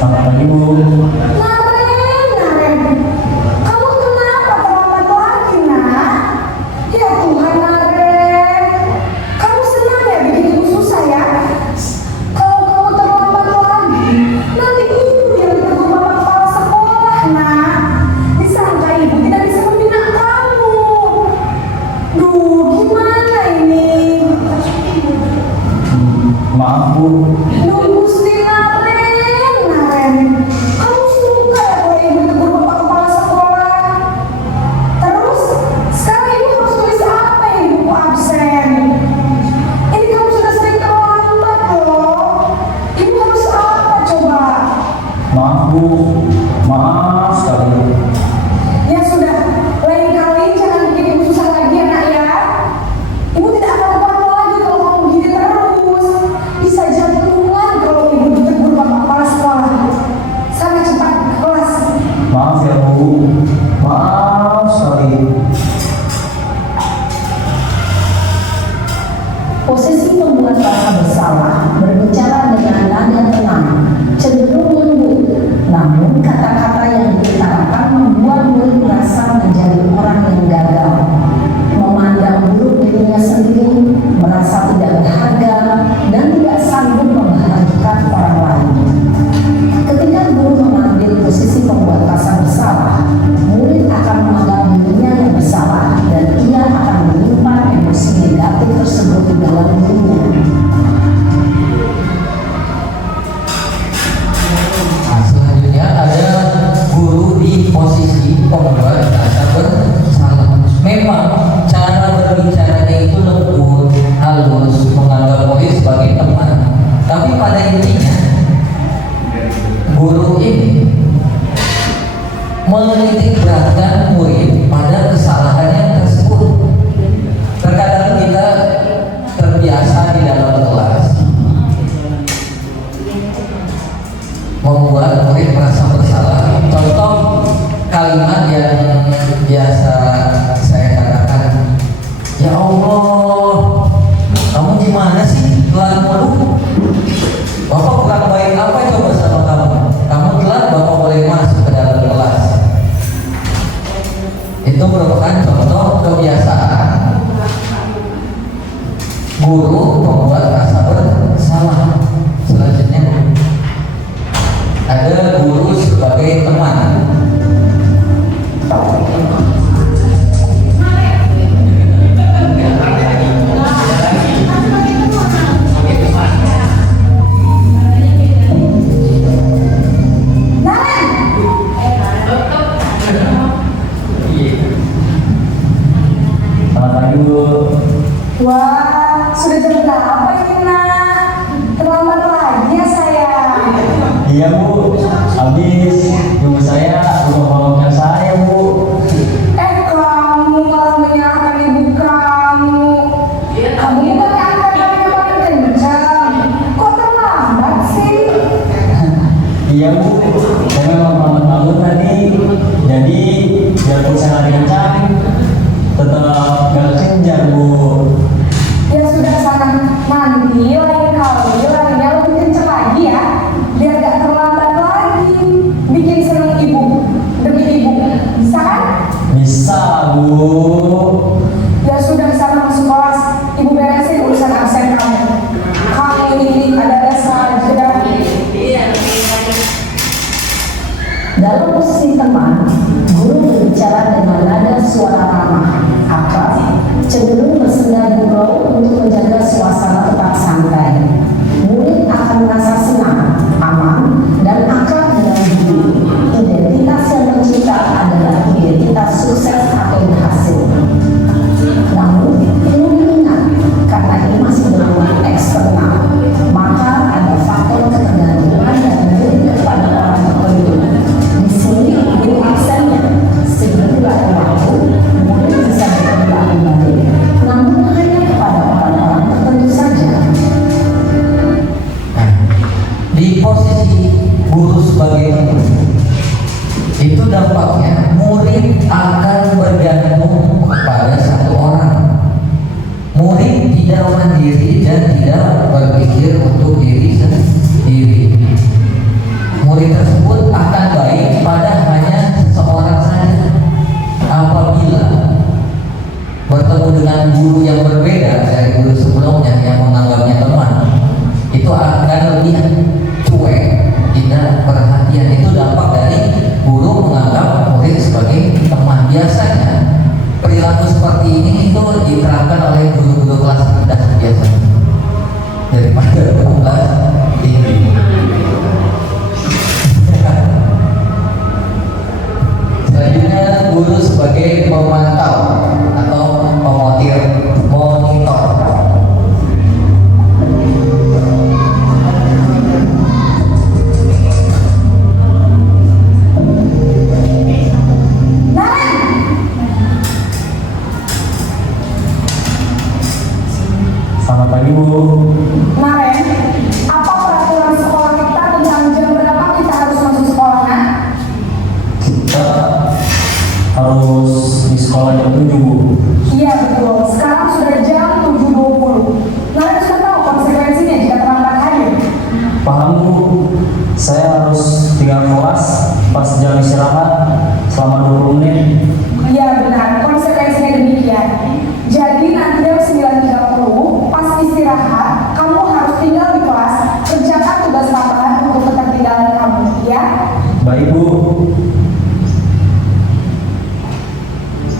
Selamat pagi Bu. Naren, kamu kenapa terlambat lagi, nak? Ya Tuhan, Naren, kamu senang ya bikin ibu susah ya? Kalau kamu terlambat lagi, nanti ibu yang ditegur bapak kepala sekolah, nak. Disangka ibu tidak bisa membina kamu. Duh, gimana ini? Maaf Bu. Duh, Gusti Naren, kamu suka ya kalau ibu tegur bapak kepala sekolah? Terus, sekarang ibu harus tulis apa yang ibu absen? Ini kamu sudah sering terlambat loh. Ibu harus apa coba? Maaf Bu. Maaf sekali. Ya sudah, lain kali jangan bikin ibu susah lagi ya nak ya. Ibu tidak akan apa-apa lagi kalau kamu begini terus. Bisa jantungan kalau ibu ditegur bapak kepala sekolah. Sana cepat ke kelas. Maaf ya Bu. Maaf sekali. Posisi membuat rasa bersalah berbicara dengan nada tenang, cenderung lembut, namun kata-kata yang diutarakan membuat murid merasa menjadi orang yang gagal, memandang buruk dirinya sendiri, merasa tidak berharga, dan tidak sanggup menghargai orang lain. Ketika guru mengambil posisi pembuat rasa bersalah, murid akan menganggap dirinya yang bersalah dan ia akan menyimpan emosi negatif tersebut di dalam dirinya. Nah, selanjutnya ada guru di posisi pembuat rasa bersalah. Memang cara berbicaranya itu lembut, halus, menganggap murid sebagai teman. Tapi pada intinya guru ini menitik beratkan murid pada kesalahannya tersebut. Terkadang kita terbiasa di dalam kelas membuat murid merasa bersalah. Contoh kalimat yang biasa saya katakan, ya Allah, kamu gimana sih telat mulu? Bapak kurang baik apa coba sama kamu? Kamu telat, Bapak boleh masuk ke dalam kelas. Itu merupakan contoh kebiasaan guru membuat rasa bersalah. Selanjutnya ada guru sebagai teman. Selamat pagi Bu. Wah, sudah jam berapa ini nak? Terlambat lagi ya sayang. Iya Bu, habis ibu saya menolongkan saya Bu. Kamu malah menyalahkan ibu kamu. Kamu ini pakai angkat yang paling kencang. Kok terlambat sih? Iya Bu, saya memang malam-malam tadi, jadi biarpun saya lari kencang, tetap gak kejar Bu. Ya sudah sana, nanti lain kali larinya lebih kencang lagi ya. Biar gak terlambat lagi. Bikin seneng ibu demi ibu. Bisa kan? Bisa Bu. Ya sudah sana masuk kelas. Ibu beresin urusan absen kamu. Kamu ini ada saja. Dalam posisi teman, guru berbicara dengan nada suara ramah, akrab, cenderung bersenda gurau untuk menjaga suasana tetap santai. Murid akan merasa senang, aman, dan akrab dengan guru. Identitas yang tercipta adalah identitas sukses atau berhasil. Namun, perlu diingat, karena ini masih berupa eksternal, maka ada faktor ketergantungan dan murid kepada orang tertentu. Di sini, guru absennya, sebelum waktu, murid bisa bergerak kembali, namun hanya kepada orang-orang tertentu saja. Di posisi guru sebagai guru, itu dampaknya murid akan bergantung kepada satu orang. Murid tidak mandiri dan tidak berpikir untuk diri sendiri. Murid tersebut akan baik pada hanya seseorang saja. Apabila bertemu dengan guru yang berbeda dari guru sebelumnya yang menganggapnya teman, itu akan lebih cuek, tidak perhatian. Itu dampak dari guru menganggap murid sebagai teman. Biasanya perilaku seperti ini itu diterapkan oleh guru-guru kelas rendah biasanya daripada kelas tinggi. Selanjutnya guru sebagai pemantau atau monitor. Selamat pagi Bu. Naren, apa peraturan sekolah kita tentang jam berapa kita harus masuk sekolah, Nak? Kita harus di sekolah jam 7 Bu. Iya betul, sekarang sudah jam 7.20. Naren sudah tahu konsekuensinya jika terlambat hadir. Paham Bu, saya harus tinggal kelas pas jam istirahat selama 20 menit. Iya benar, konsekuensinya demikian. Jadi nanti jam 9.30 pas istirahat, kamu harus tinggal di kelas, kerjakan tugas tambahan untuk ketertinggalan kamu, ya? Baik Bu.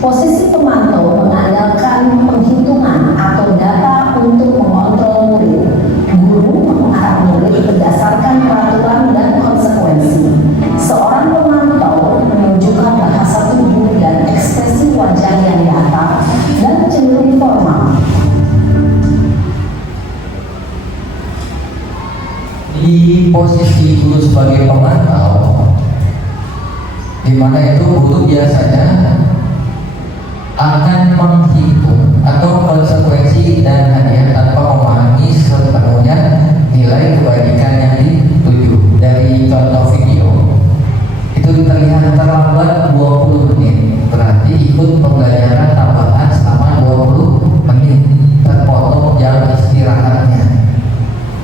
Posisi pemantau mengandalkan penghitungan atau data untuk mengontrol murid. Guru mengarah murid berdasarkan peraturan dan konsekuensi. Seorang pemantau menunjukkan bahasa tubuh dan ekspresi wajah yang datar dan cenderung formal. Di posisi guru sebagai pemantau, di mana itu guru biasanya akan menghitung atau konsekuensi dan hadiah tanpa memahami sepenuhnya nilai kebajikan yang dituju. Dari contoh video itu terlihat terlambat 20 menit, berarti ikut pembelajaran tambahan selama 20 menit, terpotong jam istirahatnya.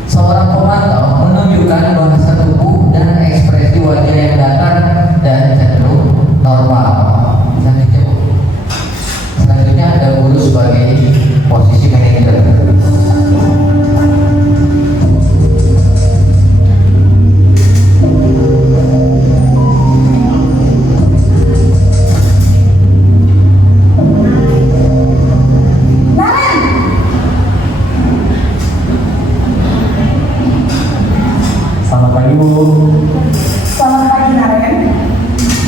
Seorang pemantau menunjukkan bahasa tubuh dan ekspresi wajah yang datar dan cenderung normal. Selanjutnya ada guru sebagai posisi manajer. Selamat pagi Bu. Selamat pagi Naren.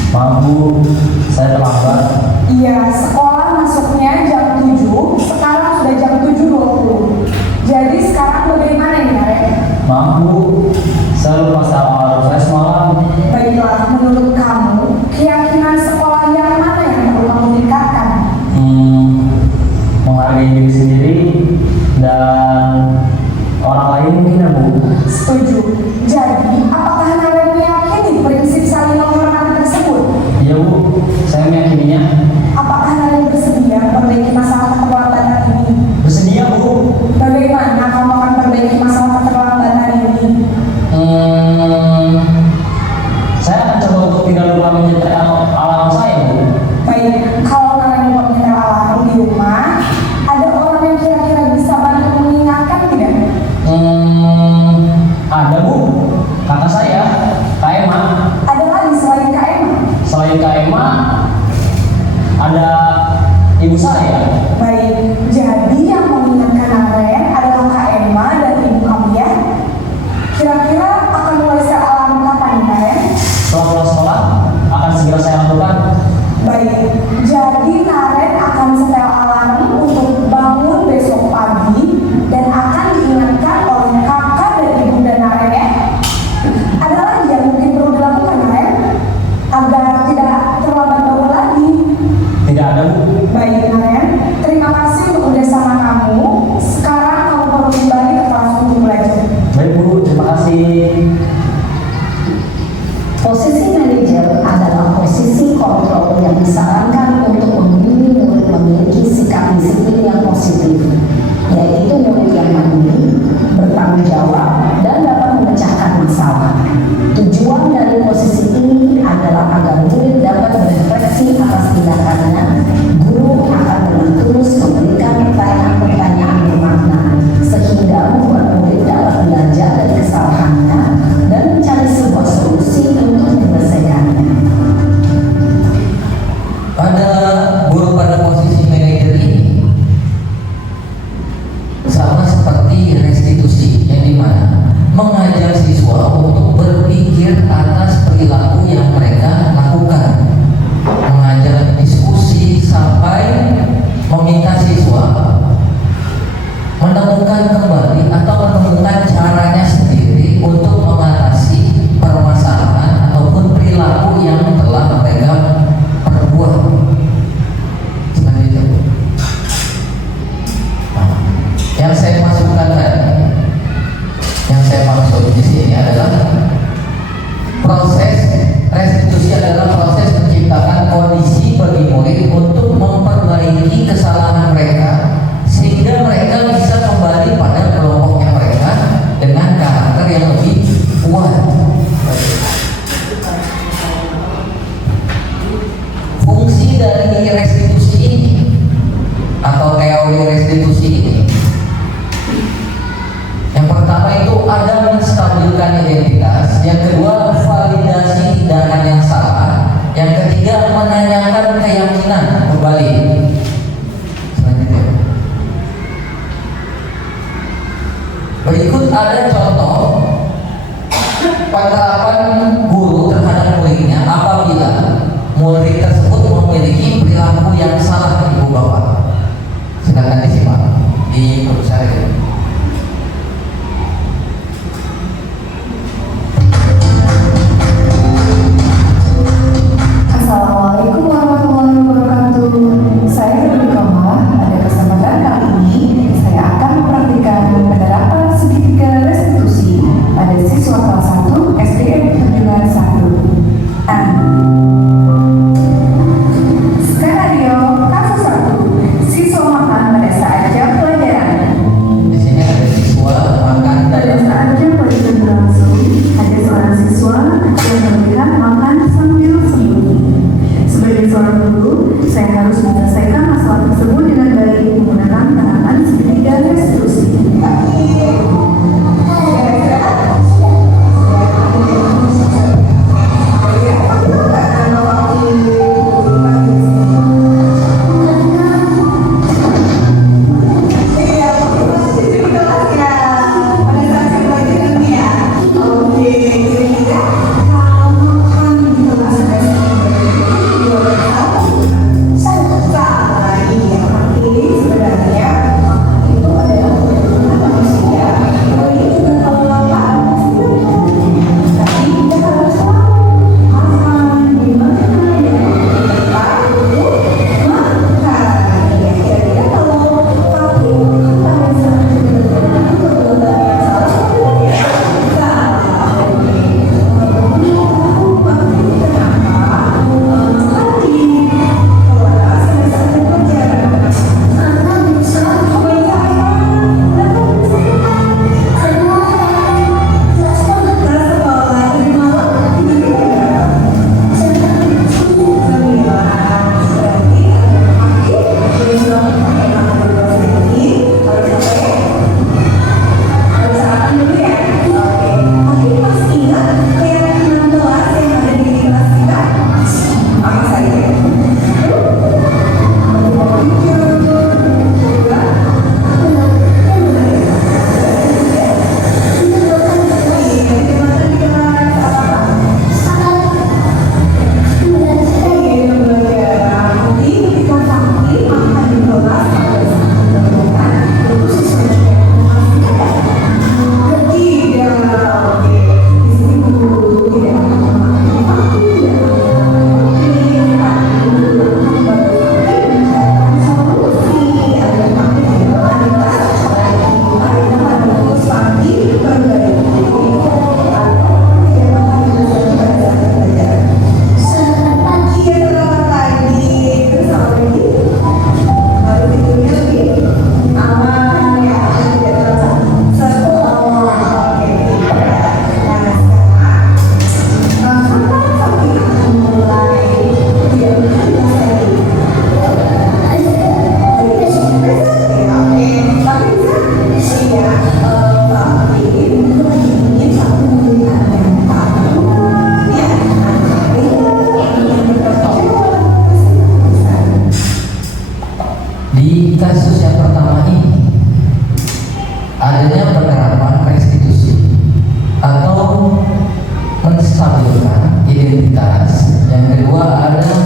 Maaf Bu, saya terlambat. Iya, sekolah masuknya jam 7, sekarang sudah jam 7.20. Jadi sekarang bagaimana nih Naren? Maaf Bu, saya lupa alarm saya semalam. Baiklah, menurut kamu, keyakinan sekolah yang mana yang perlu kamu tingkatkan? Menghargai diri sendiri dan orang lain mungkin ya Bu. Setuju. Jadi, apakah Naren meyakini prinsip saling menghormati tersebut? Iya Bu, saya meyakininya. Posisi manajer adalah posisi kontrol yang disarankan untuk membimbing murid memiliki sikap disiplin yang positif, yaitu murid yang mandiri, bertanggung jawab, dan dapat memecahkan masalah. Tujuan dari posisi ini adalah agar murid dapat berefleksi atas tindakannya. Guru akan dengan tulus memberikan pertanyaan-pertanyaan bermakna, sehingga membuat murid dapat belajar dari kesalahannya dan mencari sebuah solusi untuk menyelesaikannya. Pada posisi manajer ini sama seperti restitusi, yang dimana mengajar siswa untuk berpikir atas perilaku yang mereka lakukan, mengajar diskusi sampai meminta siswa menemukan kembali atau menemukan caranya sendiri untuk mengatasi permasalahan ataupun perilaku yang telah mereka perbuat. Seperti itu. Nah, yang saya masukkan tadi, yang saya maksud di sini adalah proses restitusi adalah proses menciptakan kondisi bagi murid untuk memperbaiki kesalahan mereka sehingga mereka bisa kembali pada kelompoknya mereka dengan karakter yang lebih kuat. Fungsi dari restitusi ini atau teori restitusi ini, yang pertama itu ada menstabilkan identitas, yang kedua validasi tindakan yang salah, yang ketiga menanyakan keyakinan kembali. Selanjutnya, berikut ada contoh penerapan guru terhadap muridnya apabila murid tersebut memiliki perilaku yang salah. Ibu bapak, silakan disimak di perusahaan ini. Assalamualaikum warahmatullahi wabarakatuh. Saya Dewi Koma. Pada kesempatan kali ini, saya akan mempraktikkan penerapan segitiga restitusi pada siswa kelas 1 SDN Tunjungan 1. Skenario kasus 1, siswa makan pada saat jam pelajaran. Di sini ada siswa makan Pada saat jam pelajaran berlangsung, ada seorang siswa yang terlihat makan sambil sembunyi. Sebagai seorang guru, saya harus menyelesaikan masalah tersebut dengan baik menggunakan penerapan segitiga restitusi. identitas, yang kedua adalah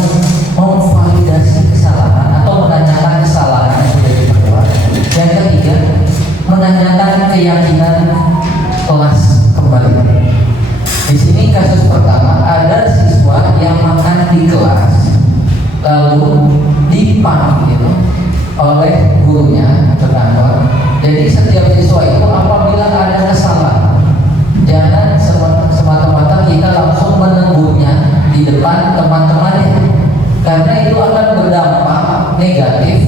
memvalidasi kesalahan atau menanyakan kesalahan yang sudah diperbuat, yang ketiga menanyakan keyakinan kelas kembali. Di sini kasus pertama ada siswa yang makan di kelas lalu dipanggil oleh gurunya ke kantor. Jadi setiap siswa itu apabila ada kesalahan, jangan semata-mata kita langsung menegurnya di depan teman-temannya, karena itu akan berdampak negatif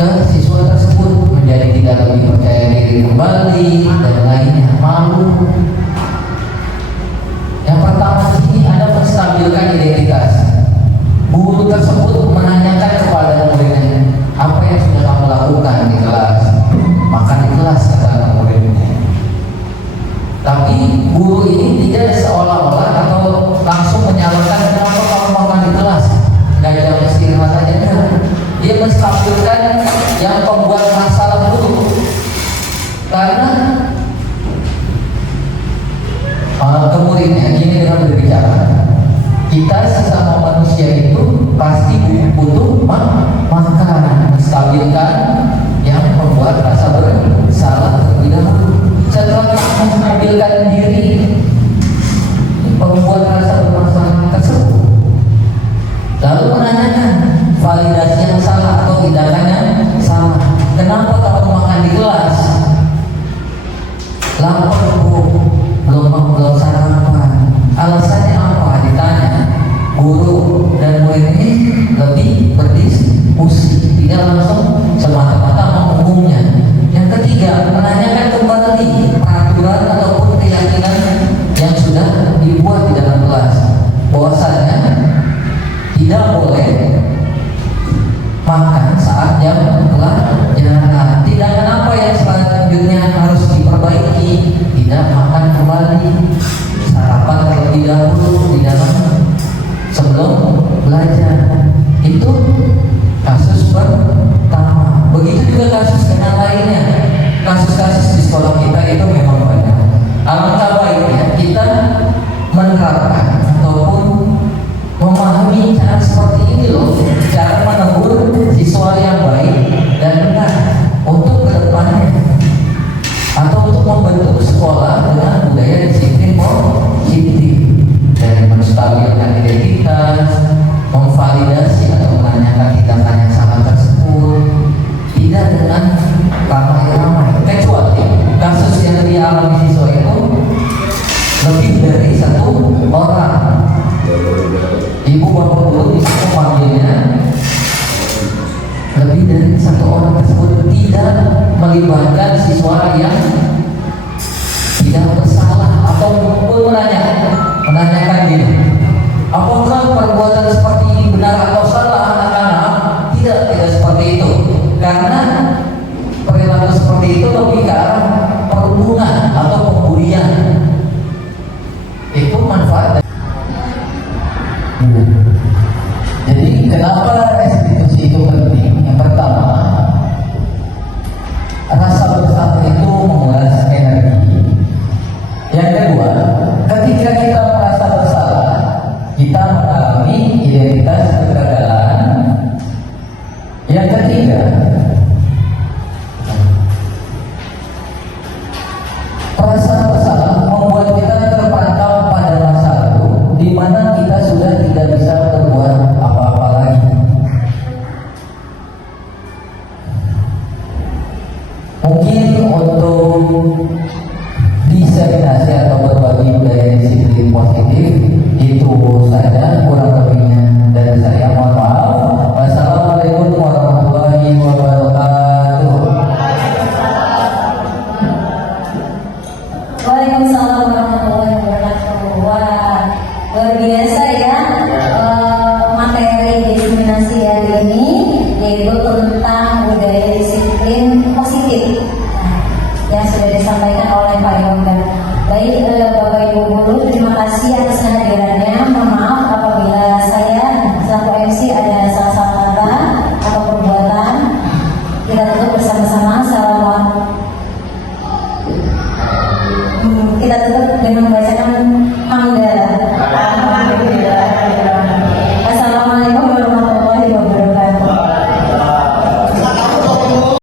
ke siswa tersebut, menjadi tidak lebih percaya diri kembali dan lainnya, malu. Yang pertama di sini ada menstabilkan identitas. Guru tersebut menanyakan kepada muridnya, apa yang sudah kamu lakukan di kelas? Makan di kelas, kata muridnya. Tapi guru ini tidak seolah-olah atau langsung menyalahkan kenapa kamu makan di kelas, nggak jam istirahat aja. Dia menstabilkan yang pembuat masalah dulu, karena kemudian gini dengan berbicara, kita sesama manusia itu pasti butuh makan, menstabilkan yang membuat rasa bersalah terlebih dahulu. Setelah menstabilkan diri, membuat rasa bermasalah tersebut, lalu menanyakan validasi yang salah atau tindakan yang salah. Kenapa kamu makan di kelas? Lapar bu, belum sarapan. Alasannya apa? Ditanya. Guru dan murid ini lebih berdiskusi, tidak langsung semata-mata mengumumnya. Yang ketiga, menanyakan kembali peraturan ataupun keyakinan yang sudah dibuat di dalam kelas, bahwasanya tidak boleh makan saat jam pelajaran. Tindakan apa yang selanjutnya harus diperbaiki? Tidak makan kembali, sarapan terlebih dahulu di dalam sebelum belajar. Itu kasus pertama. Begitu juga kasus yang lainnya. Kasus-kasus di sekolah kita itu memang banyak. Alangkah baiknya kita menerapkan ataupun memahami cara seperti ini loh, cara menegur siswa yang baik dan benar untuk kedepannya, atau untuk membentuk sekolah dengan budaya disiplin positif, dari menstabilkan identitas, memvalidasi atau menanyakan tindakan yang salah tersebut, tidak dengan ramai-ramai. Kecuali kasus yang dialami siswa itu lebih dari satu orang, ibu bapak guru bisa memanggilnya lebih dari satu orang tersebut, tidak melibatkan siswa yang tidak bersalah, atau menanyakan diri, apakah perbuatan seperti ini benar atau salah anak-anak? Tidak seperti itu, karena perilaku seperti itu lebih ke arah perundungan atau pembulian. Itu manfaat. Jadi kenapa restitusi itu penting? Yang pertama, rasa bersalah itu menguras energi. Yang kedua, ketika kita merasa bersalah, kita mengalami identitas kegagalan. Yang ketiga, perasaan bersalah membuat kita terpantau pada masa lalu, di mana kita sudah tidak bisa berbuat apa-apa lagi. Mungkin untuk diseminasi atau berbagi budaya disiplin positif itu saja, kurang lebihnya dari saya mohon maaf. Wassalamualaikum warahmatullahi wabarakatuh. Waalaikumsalam warahmatullahi wabarakatuh. Wah, luar biasa ya materi diseminasi hari ini, yaitu tentang budaya disiplin positif yang sudah disampaikan oleh Pak Yoga. Baik Bapak Ibu guru, terima kasih atas kehadiran